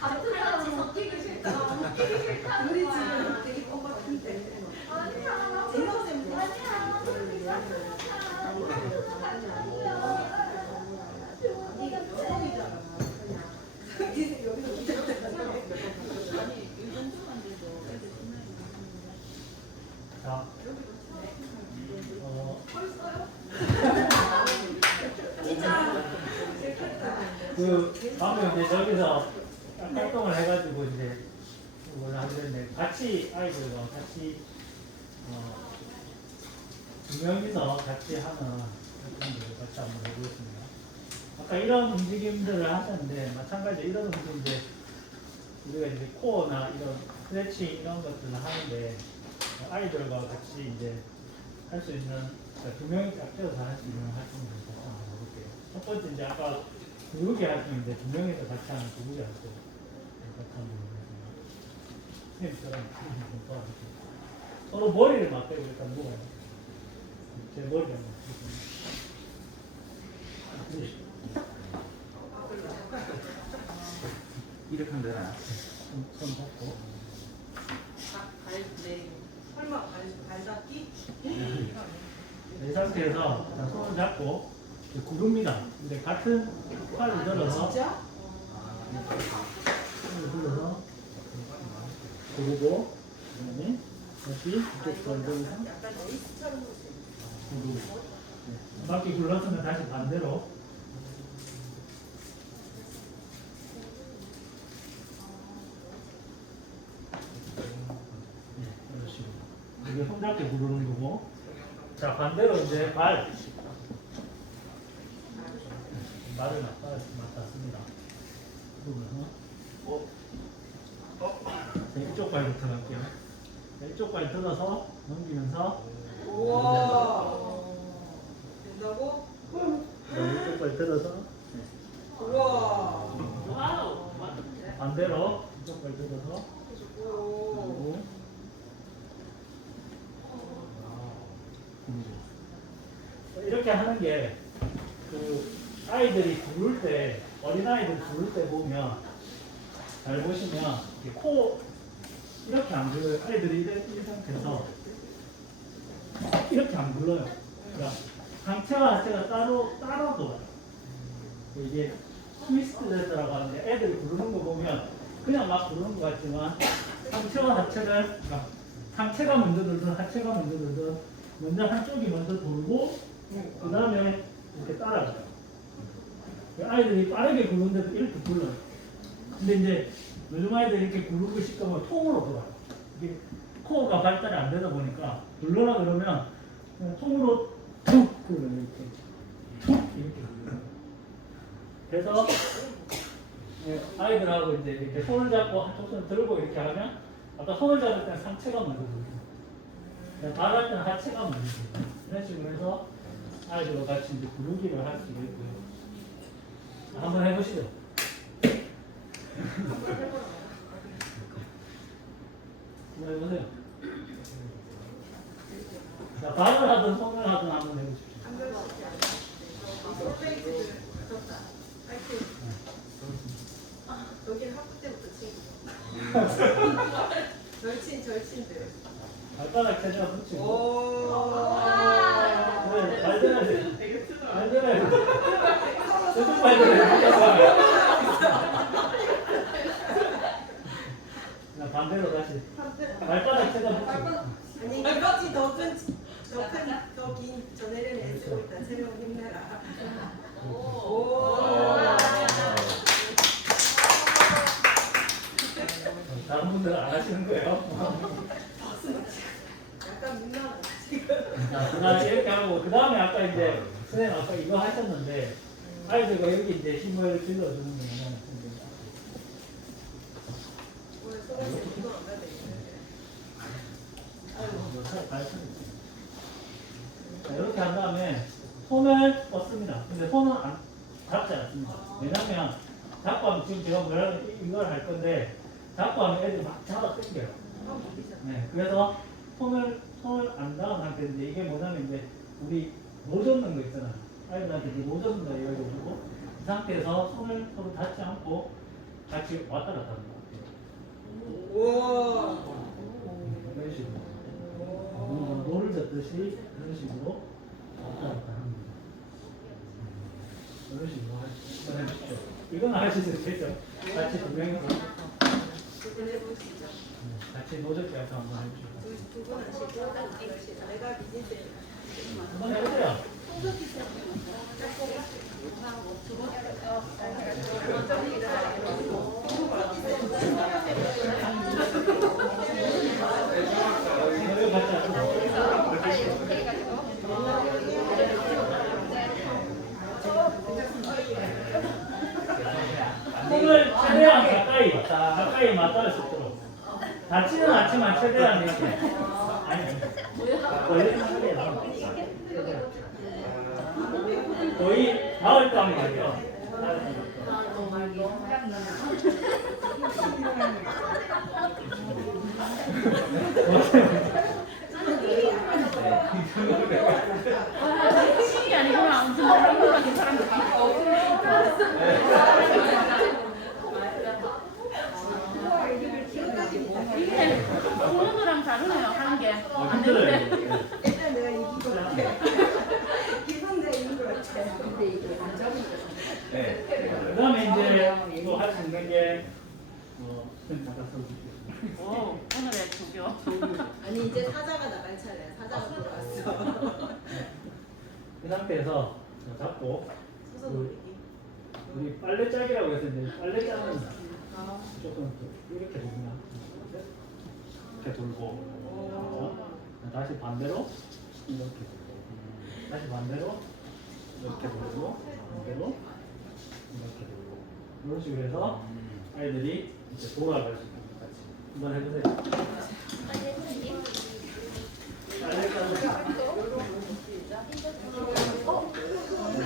같은 사람이 웃기기 싫다. 웃기기 싫다. 우리 집은 되게 껌같은데 아니야. 재미없으면 자, 방금 이제 저기서 활동을 해가지고 이제 뭘 하는데 같이 아이들과 같이 두 명이서 같이 하는 활동들을 같이 한번 해보겠습니다. 아까 이런 움직임들을 하셨는데 마찬가지로 이런 움직임들 우리가 이제 코어나 이런 스트레칭 이런 것들을 하는데 아이들과 같이 이제 할 수 있는 두 명이 짝지어서 할 수 있는 활동들을 같이 한번 해볼게요. 첫 번째 이제 아까 구르기 활동인데 두 명이서 같이 하는 구르기 활동 같이 한번 해보겠습니다. 선생님처럼 좀 도와주세요. 서로 머리를 맞대고 일단 누워요. 제 머리를 한번 보겠습니다. 이렇게 하면 되나요? 손 잡고 설마 발 닿기? 이 상태에서 자, 손을 잡고 구릅니다. 근데 같은 팔을 들어서 진짜? 손을 들어서 구르고 그다음에 다시 이쪽 발 들어서 약간 에이스처럼 구르고 한 바퀴 굴렀으면 다시 반대로 이런 식으로 이게 손잡기 구르는 거고 자 반대로 이제 발을 맞닿습니다. 그러면서 자, 이쪽 발부터 갈게요. 자, 이쪽 발 들어서 넘기면서 우와. 된다고? 자, 이쪽 발 들어서 우와. 반대로 이쪽 발 들어서 오. 그리고 이렇게 하는 게 그 아이들이 부를 때 어린아이들 부를 때 보면 잘 보시면 이렇게 코 이렇게 안 굴러요. 아이들이 이 상태에서 이렇게 안 굴러요. 그러니까 상체와 하체가 따로 돌아요. 이게 트위스트 데스라고 하는데 애들이 부르는 거 보면 그냥 막 부르는 것 같지만 상체와 하체를 그러니까 상체가 먼저 들든 하체가 먼저 들든 먼저 한쪽이 먼저 돌고 그 다음에 이렇게 따라가요. 아이들이 빠르게 부르는데도 이렇게 불러요. 근데 이제 요즘 아이들이 이렇게 부르고 싶으면 통으로 돌아요. 이게 코어가 발달이 안 되다 보니까 불러라 그러면 그냥 통으로 툭 불러요. 이렇게 툭 이렇게 불러요. 그래서 아이들하고 이제 이렇게 손을 잡고 한쪽 손을 들고 이렇게 하면 아까 손을 잡을 때는 상체가 먼저 들고 말할 때는 하체가 먼저 들고 이런 식으로 해서 아이들과 같이 이제 부르기를 할 수 있고요. 한번 해보시죠. 한번 해보세요. 자, 발을 하든 손을 하든 한번 해보십시오. 여기는 학부 때부터 친구. 절친들. 발바닥 최대한 붙이고. 오. 그래, 잘 되어야 돼. 잘 되어야 돼. 계속 잘 되어야 돼. 반대로 다시. 발바닥 최대한 붙이고. 아니 이것이 더긴 전에는 애쓰고 있다. 새로운 힘내라. 오. 다른 분들은 안 하시는 거예요? 약간 민망하다 지금. 자, 그 다음에 이렇게 하고, 그 다음에 아까 이제, 선생님 아까 이거 하셨는데, 아이들과 여기 이제 힘을 길러주는 게 뭐냐면, 오늘 소개팅 운동 안 가야 되겠네. 자, 이렇게 한 다음에, 손을 뻗습니다. 근데 손은 안, 잡지 않습니다. 왜냐면, 잡고 하면 지금 제가 이걸 할 건데, 잡고 하면 애들이 막 잡아 당겨요. 네, 그래서 손을 안 닿은 상태인데 이게 뭐냐면 이제 우리 노젓는 거 있잖아. 아이들한테 이제 노젓는 거 이래가지고 이 상태에서 손을 서로 닿지 않고 같이 왔다 갔다 하는 거 같아요. 우와. 이런 식으로. 노를 젓듯이 이런 식으로 왔다 갔다 하는 거예요. 이런 식으로 해주십시오. 이건 하실 수 있겠죠? 같이 두 명이서. 해보시죠. 같이 노젓게 해서 한번 해주시고. 두 분은 시고 내가 비즈니스. 한번 해보세요. 이거 같이 하시죠. 손을 최대한 가까이 맞닿을 수 있도록. 닿지는 않지만 최대한 이렇게. 아니, 걸리는 소리예요. 거의 마을 감이죠. 신이 아니구나. 아무튼 한국인 사람들. 이게 보는 다르네요. 하는 게. 안 되는데. 일단 내가 이긴 것 같아. 기분대 이긴 것 같아. 근데 이게 감정이 네. 그 다음에 이제 이거 할 수 있는 게, 잠깐 써주세요. 오, 오늘의 조교. 아니 이제 사자가 나갈 차례야. 사자가 들어왔어. 그 상태에서 잡고, 서서 놀이기. 우리 빨래 짜기라고 해서 이제 빨래 짜는 조금 이렇게 됩니다. 이렇게 돌고, 다시 반대로 이렇게 돌고, 다시 반대로 이렇게 돌고, 반대로 이렇게 돌고, 이런 식으로 해서 아이들이 이제 돌아갈 수 있는 것 같이 한번 해보세요. 빨래 짜는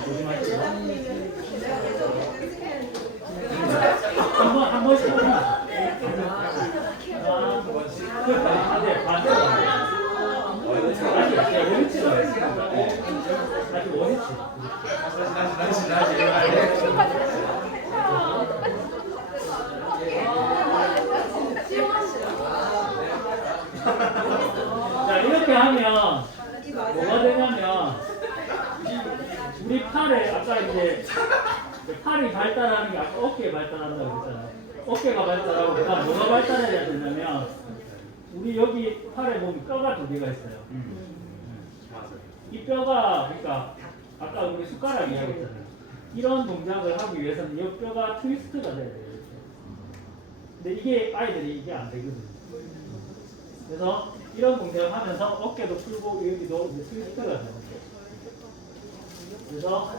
조심하시고 내가 계속 생각했는데. 한 번씩 하나. 네, 반대로. 다시 원위치로. 다시 원위치. 자, 이렇게 하면 뭐가 되냐면 우리 팔에 아까 이제 팔이 발달하는 게 아까 어깨 발달한다고 그랬잖아요. 어깨가 발달하고 그다음 뭐가 발달해야 되냐면 우리 여기 팔에 보면 뼈가 두 개가 있어요. 맞아요. 이 뼈가 그러니까 아까 우리 숟가락 이야기했잖아요. 이런 동작을 하기 위해서는 이 뼈가 트위스트가 돼야 돼요. 이렇게. 근데 이게 아이들이 이게 안 되거든요. 그래서 이런 동작을 하면서 어깨도 풀고 여기도 이제 트위스트가 돼요. 그래서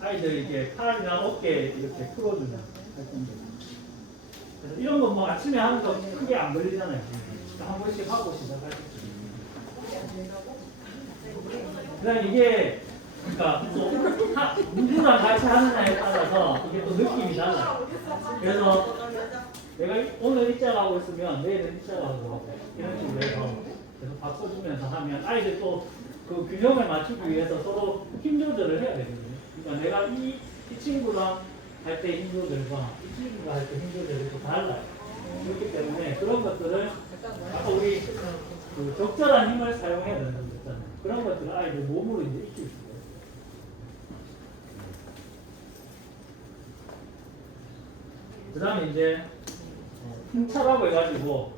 아이들 이렇게 팔이나 어깨 이렇게 풀어주는 활동들. 그래서 이런 거 뭐 아침에 하는 거 크게 안 걸리잖아요. 한 번씩 하고 시작할 수 있어요. 그다음 이게 그러니까 누구랑 같이 하느냐에 따라서 이게 또 느낌이 달라요. 그래서 내가 오늘 입장 하고 있으면 내일은 입장 하고 이런 식으로 해서 계속 바꿔주면서 하면 아이들 또 그 균형을 맞추기 위해서 서로 힘 조절을 해야 되거든요. 그러니까 내가 이 친구랑 할 때 힘 조절과 이 친구가 할 때 힘 조절이 또 달라요. 그렇기 때문에 그런 것들을 아까 우리 그 적절한 힘을 사용해야 된다고 했잖아요. 그런 것들을 아이들 몸으로 이제 익힐 수 있어요. 그 다음에 이제 풍차라고 해가지고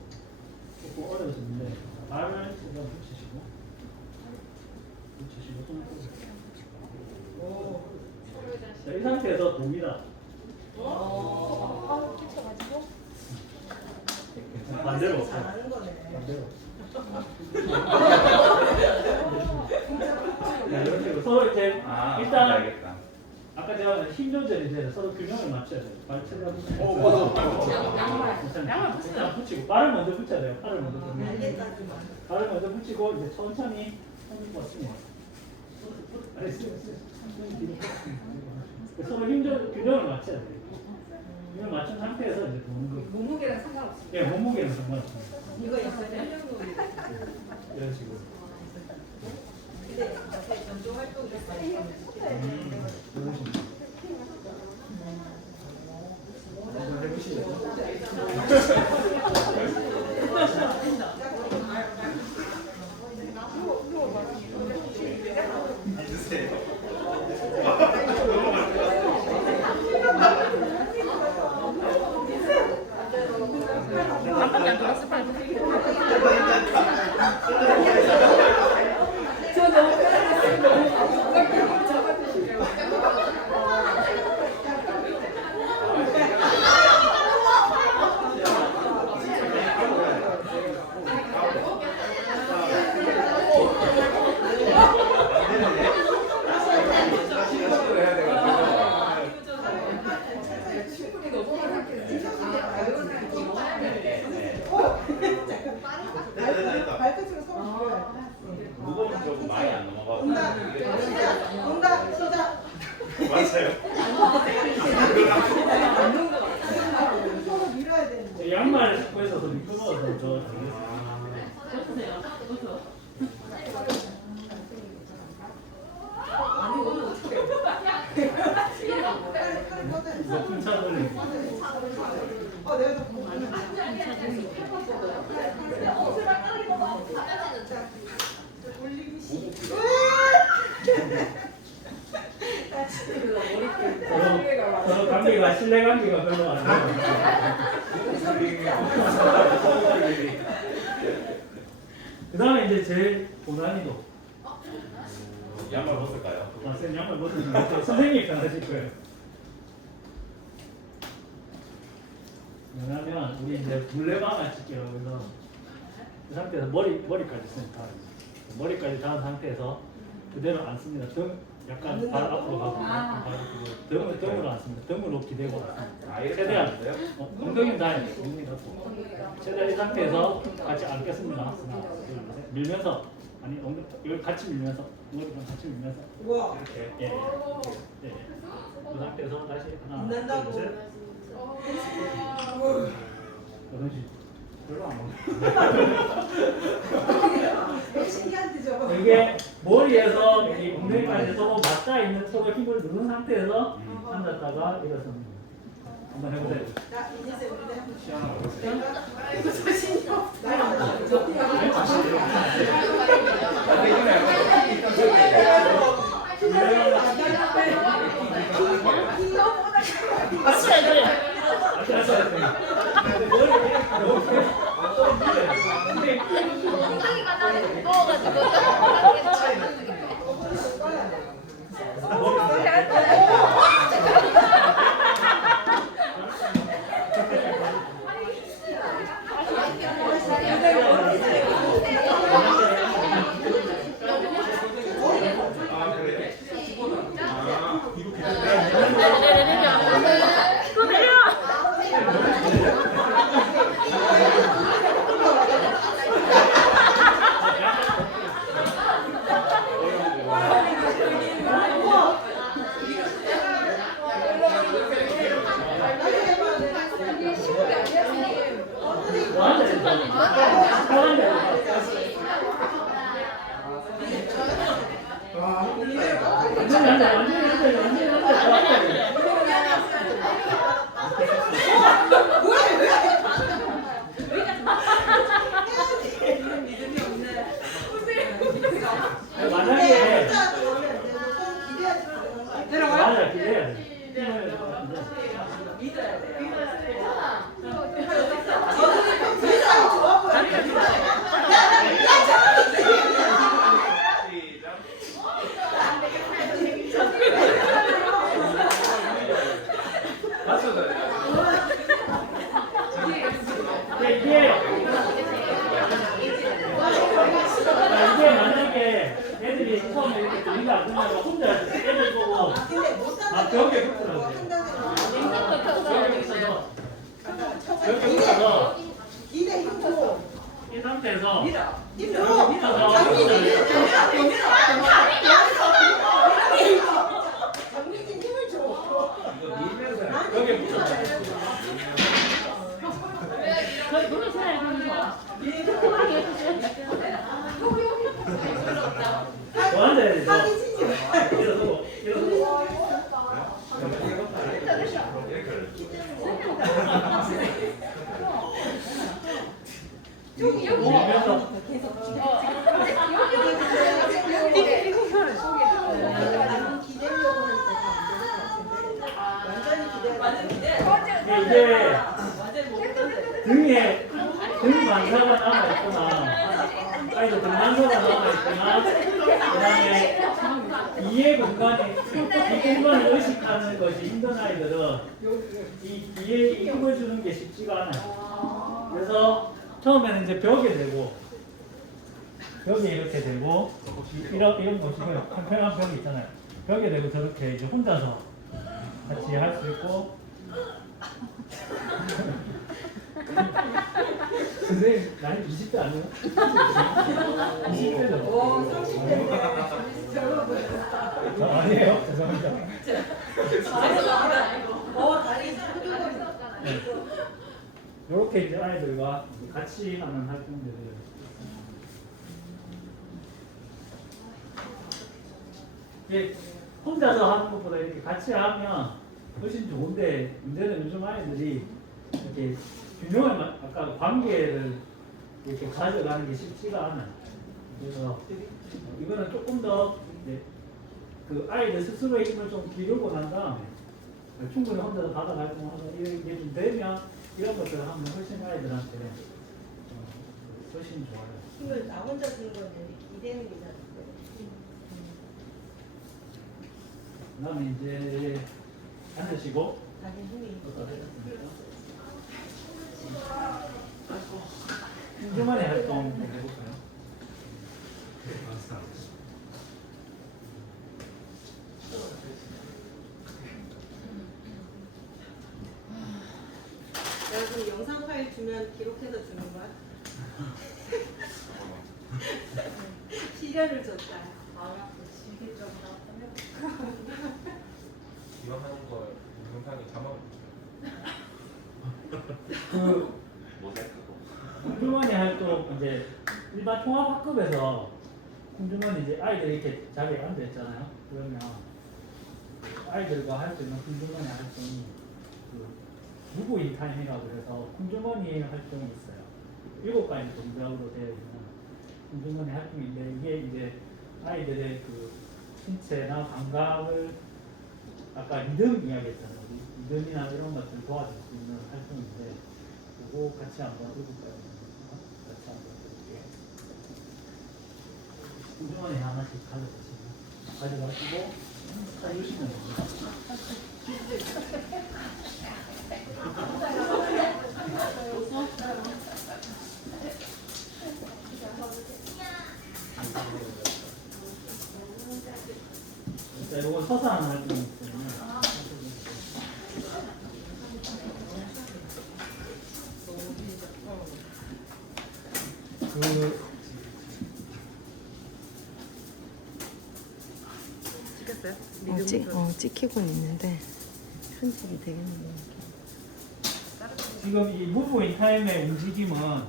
조금 어려워졌는데 발을 최대한 붙이시고 좀 자, 이 상태에서 동이다. 반대로 잘하는 거네. 반대로 네, 이런 식으로 서로 이제 일단 알겠다. 아까 제가 말한 힘 조절이 돼요. 서로 균형을 맞춰야 돼요. 발 최대한 붙이고 맞아. 일단 붙이고 발을 먼저 붙여야 돼요. 발을 먼저 붙이고 알겠다지만. 발을 먼저 붙이고 이제 천천히 손을 뻗습니다. 서로 균형을 맞춰야 돼요. 균형을 맞춘 상태에서 이제 도는 거예요. 몸무게랑 상관없이. 예, 몸무게는 상관없습니다. 이거 약간 이런 식으로. 근데 전조 활동이 많이 이런 식으로. 한번 해보시죠. 아빠가 안 들었을 빨리. 발끝으로 손을 들어요. 무거운 쪽 많이 안 넘어가고. 동작 시작. 맞아요. 손을 밀어야 되는데. 양말 신고 있어서 미끄러워서 저 팔을 뻗어야 돼. 높은 차 돌리고 내가 더 보면 올리기 시. 저 감기가 실내 감기가 별로 안 나요. 그 다음에 이제 제일 고난이도. 양말 벗을까요? 선생님 양말 벗으시면 돼요. 선생님이 편하실 거예요. 왜냐면 우리 이제 물레방아 찍기라고 해서 그 상태에서 머리까지 씁니다. 머리까지 닿은 상태에서 그대로 앉습니다. 등 약간 발 앞으로 가고 등으로 앉습니다. 등으로 기대고 최대한 엉덩이는 다 해요. 엉덩이 닿고 최대한 이 상태에서 같이 앉겠습니다. 하나, 둘, 셋. 밀면서 아니 엉덩이 이걸 같이 밀면서 머리랑 같이 밀면서 우와. 이렇게 예. 그 상태에서 다시 하나, 빛난다고. 둘, 셋. 그런 식 별로 안 먹어요. 신기한데 저거. 이게 머리에서 이 엉덩이까지 서로 맞닿아 있는 서로 힘을 누른 상태에서 앉았다가 일어섭니다. 한번 해보세요. 나 이제 우리 한번 네. 이게 만약에 애들이 처음에 이렇게 들리지 않는다면 혼자 애들 보고 근데 못 아, 벽에 붙더라고요. 벽에 붙어서 벽에 붙어서 기대 힘으로 이 상태에서 힘으로 밀어서 장미진 힘을 줘. 벽에 붙어서 저한테 하기 치지 마. 이러고 오면서 기대려고 하니까 완전히 기대. 이게 등 만사가 남아있구나. 아이도 등 만사가 남아있구나. 그 다음에 이해 공간이, 이 공간을 의식하는 것이 힘든 아이들은 이 이해 힘을 주는 게 쉽지가 않아요. 그래서 처음에는 이제 벽에 대고, 벽에 이렇게 대고, 이런 보시고요. 평평한 벽이 있잖아요. 벽에 대고 저렇게 이제 혼자서 같이 할 수 있고, 선생님 나이 20대 아니에요? 20대죠? 오, 30대. 아니에요? 죄송합니다. 다리 후들거리다. 이렇게 이제 아이들과 같이 하는 활동들을 이게 혼자서 하는 것보다 이렇게 같이 하면 훨씬 좋은데 문제는 요즘 아이들이 이렇게 균형을 아까 관계를 이렇게 가져가는 게 쉽지가 않아요. 그래서 이거는 조금 더 이제 그 아이들 스스로의 힘을 좀 기르고 난 다음에 충분히 혼자서 바다 활동하고 이런 게 좀 되면 이런 것들을 하면 훨씬 아이들한테 훨씬 좋아요. 힘을 나 혼자 쓰는 건데 기대는 게 잘. 그다음에 이제 앉으시고 자기 힘이 중간에 활동 해볼까요? 여러분 영상 파일 주면 기록해서 주는 거야? 시련을 줬다. 이왕 하는 거 영상에 자막을 붙여요. 그 모자이크고. 콩주머니 활동 이제 일반 통합학급에서 콩주머니 이제 아이들이 이렇게 자리에 앉아 있잖아요. 그러면 아이들과 할 수 있는 콩주머니 활동이 그 무구인 타임이라고 해서 콩주머니 활동이 있어요. 7가지 동작으로 되어 있는 콩주머니 활동인데 이게 이제 아이들의 그 신체나 감각을 아까 리듬 이야기했잖아요. 리듬이나 이런 것들 도와줄 수 있는 활동인데 그거 같이 한번 해볼까요? 같이 한번 해볼게요. 콩주머니 하나씩 가져가시고 사주시면 됩니다. 자, 이거 서서 하는 활동이 있거든요. 찍히고 있는데 편집이 되겠네요. 지금 이 무브 인 타임의 움직임은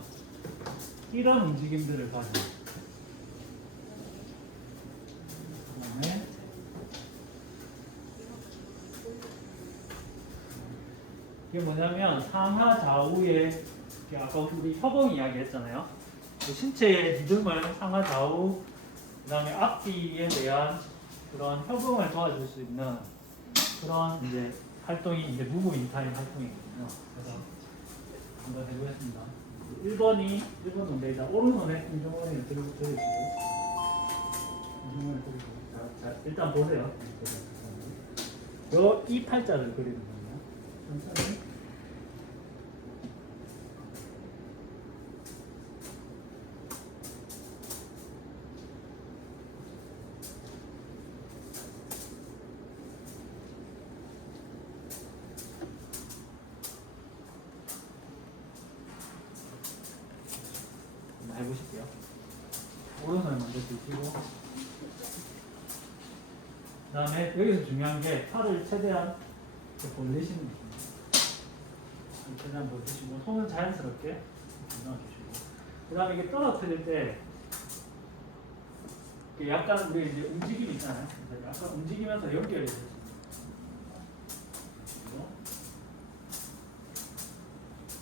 이런 움직임들을 가져요. 그다음에 이게 뭐냐면 상하 좌우의 아까 우리 협응 이야기 했잖아요. 그 신체의 리듬을 상하 좌우 그다음에 앞뒤에 대한 그런 협응을 도와줄 수 있는 그런 이제 활동이 이제 무브 인 타임 활동이거든요. 그래서 한번 해보겠습니다. 1번 문제이다. 오른손에 콩주머니를 들고 콩주머니를 들고 자, 일단 보세요. 이 팔자를 그리는 거예요. 천천히. 해보실게요. 오른손을 먼저 드시고, 그 다음에 여기서 중요한 게 팔을 최대한 이렇게 벌리시는 겁니다. 최대한 벌리시고, 손은 자연스럽게 넣어주시고, 그 다음에 이게 떨어뜨릴 때 이게 약간 우리 이제 움직임 있잖아요. 그래서 약간 움직이면서 연결이 돼요.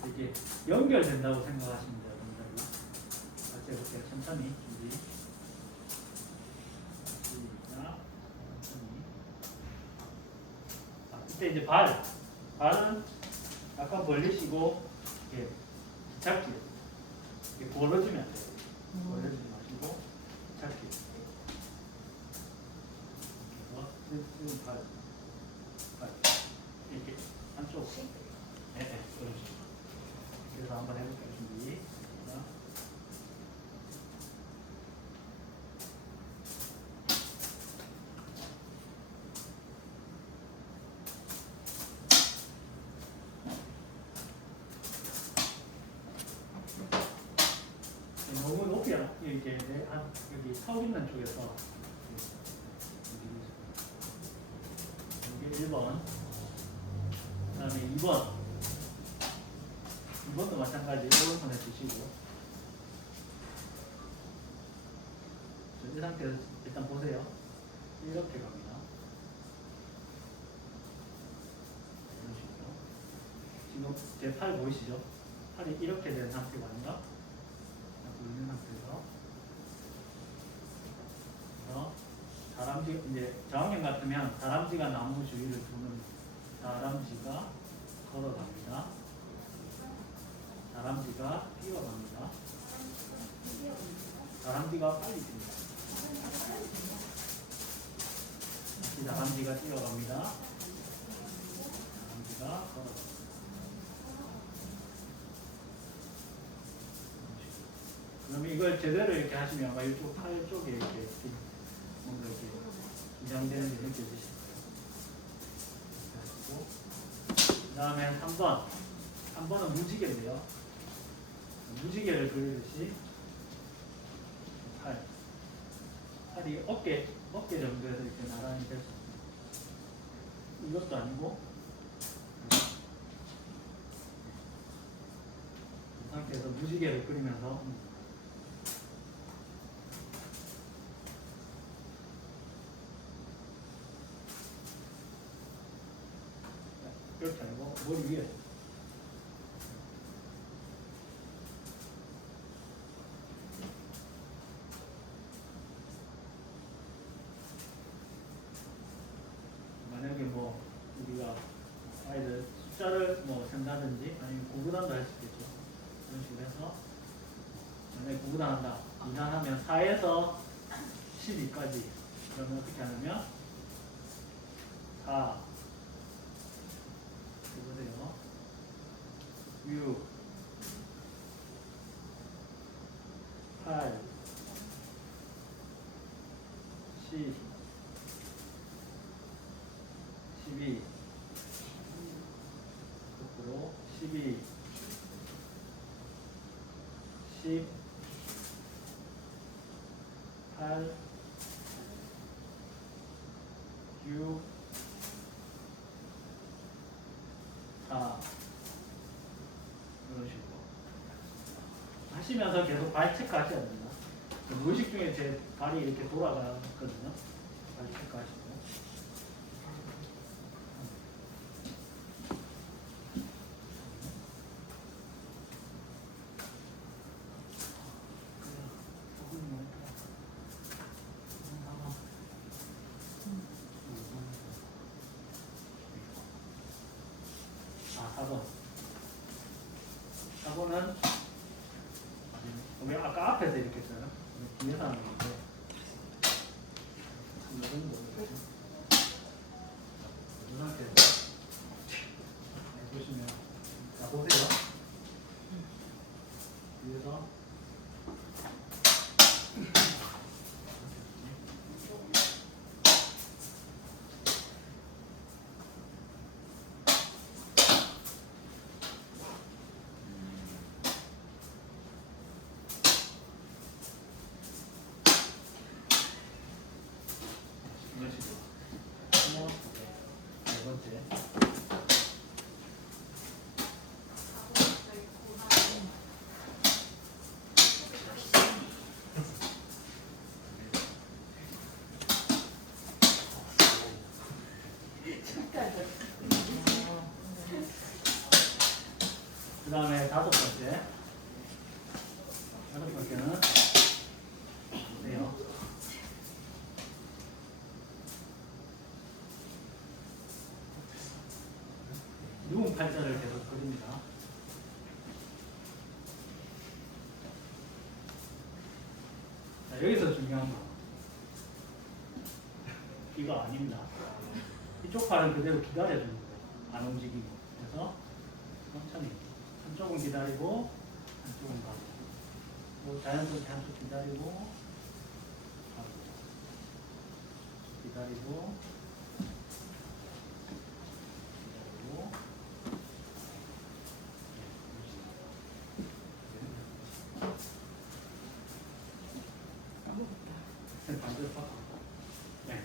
이게 연결된다고 생각하시면 돼요. 같이 이렇게 천천히 준비. 시작. 천천히. 이때 이제 발은 약간 벌리시고 이렇게 잡기. 이게 벌어지면 안 돼요. 벌어지지 마시고 잡기. 그래서 발 이렇게 한쪽. 네, 그렇죠. 그래서 한번 해볼게요. 준비. 자. 너무 높이 이렇게 여기 턱 있는 쪽에서 여기 1번, 그 다음에 2번. 이것도 마찬가지 오른손에 드시고 이 상태에서 일단 보세요. 이렇게 갑니다. 이런 식으로. 지금 제 팔 보이시죠? 팔이 이렇게 된 상태가 아닌가? 있는 상태에서 그래서 다람쥐 이제 저항형 같으면 다람쥐가 나무 주위를 도는 다람쥐가 걸어갑니다. 다람쥐가 뛰어갑니다. 다람쥐가 빨리 뜁니다. 다시 다람쥐가 뛰어갑니다. 다람쥐가 걸어갑니다. 그러면 이걸 제대로 이렇게 하시면 아마 이쪽 팔 쪽에 이렇게 뭔가 이렇게 긴장되는 게 느껴지실 거예요. 그 다음에 3번. 3번은 무지개인데요. 무지개를 그리듯이 팔이 어깨 정도에서 이렇게 나란히 될 수 있습니다. 이것도 아니고 이 상태에서 무지개를 그리면서 이렇게 아니고 머리 위에 만약에 뭐 우리가 아이들 숫자를 뭐 센다든지 아니면 구구단도 할 수 있겠죠. 이런 식으로 해서 만약에 구구단 한다. 2단 하면 4에서 12까지. 그러면 어떻게 하냐면 4 해보세요. 6 8 10 12 거꾸로 12 10 8 6 4 이런 식으로 하시면서 계속 발 체크하셔야 됩니다. 무의식 중에 제 발이 이렇게 돌아가거든요. 발 체크하시고 아, 4번. 4번은 우리 아까 앞에서 이렇게 했어요. 뒤에서 하는 건데 이 정도 이 상태에서 보시면 자 보세요. 뒤에서 그 다음에 다섯 번째는 보세요. 누운 팔자를 계속 그립니다. 자, 여기서 중요한 거 이거 아닙니다. 이쪽 팔은 그대로 기다려주는 거예요. 안 움직이고. 그래서 천천히 한쪽은 기다리고 한쪽은 가고 뭐 자연스럽게 한쪽 기다리고 가고 기다리고 기다리고 반대로 바꿔. 네.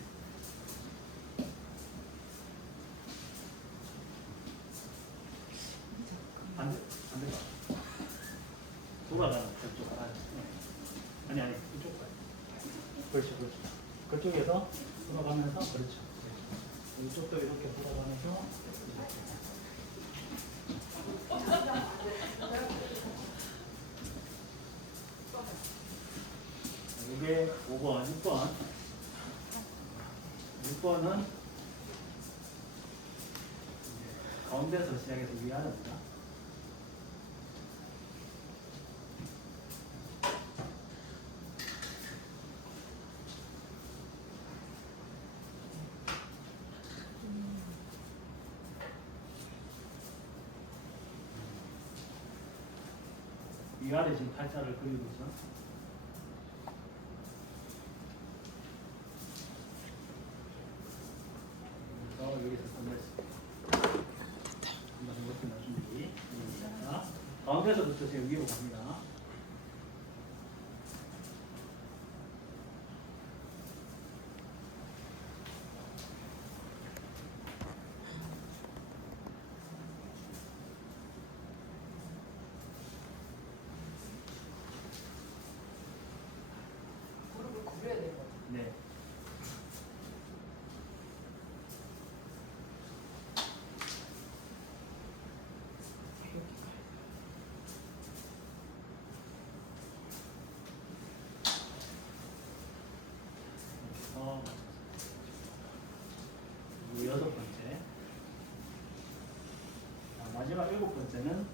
반대 돌아가는 저쪽 아니 이쪽 가 그렇죠 그쪽에서 돌아가면서 그렇죠 이쪽도 이렇게 돌아가면서 이게 5번 6번은 가운데서 시작해서 위아래입니다. 위아래 지금 팔자를 그리고 있어. 그래서 여기서 끝냈어. 한번 이렇게 놔준뒤. 자, 가운데서부터 제가 위로 갑니다. 무릎을 구부려야 될 것 같아. 네. 그리고 여섯 번째. 자, 마지막 일곱 번째는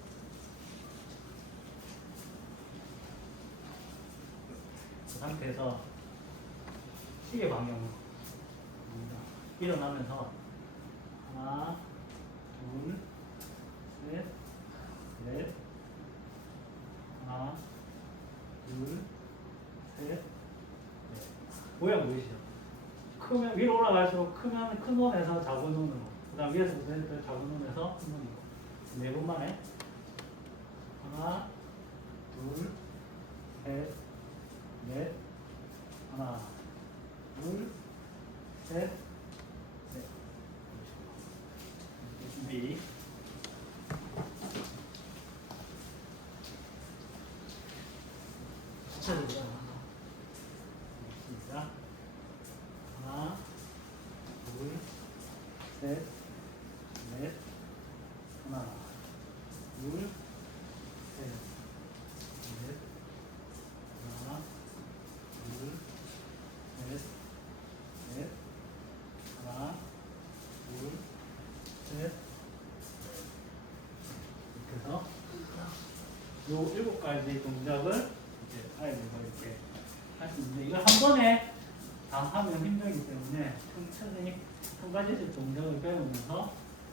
그 상태에서 시계 방향으로 일어나면서 하나, 둘, 셋, 넷, 하나, 둘, 셋, 넷. 모양 보이시죠? 크면 위로 올라갈수록 크면 큰 놈에서 작은 놈으로, 그다음 위에서부터 작은 놈에서 큰 놈으로 네 번 만에 하나, 둘, 셋, 넷, 하나, 둘, 셋, 넷. 준비. 시작해보자. 시작. 하나, 둘, 셋, 넷, 하나, 둘, 셋, 넷, 하나, 둘, 셋, 넷, 하나, 둘, 셋. 이렇게 해서 요 일곱 가지 동작을 이제 아이들과 이렇게 할 수 있는데 이걸 한 번에 다 하면 힘들기 때문에 천천히 한 가지씩 동작을 배우면서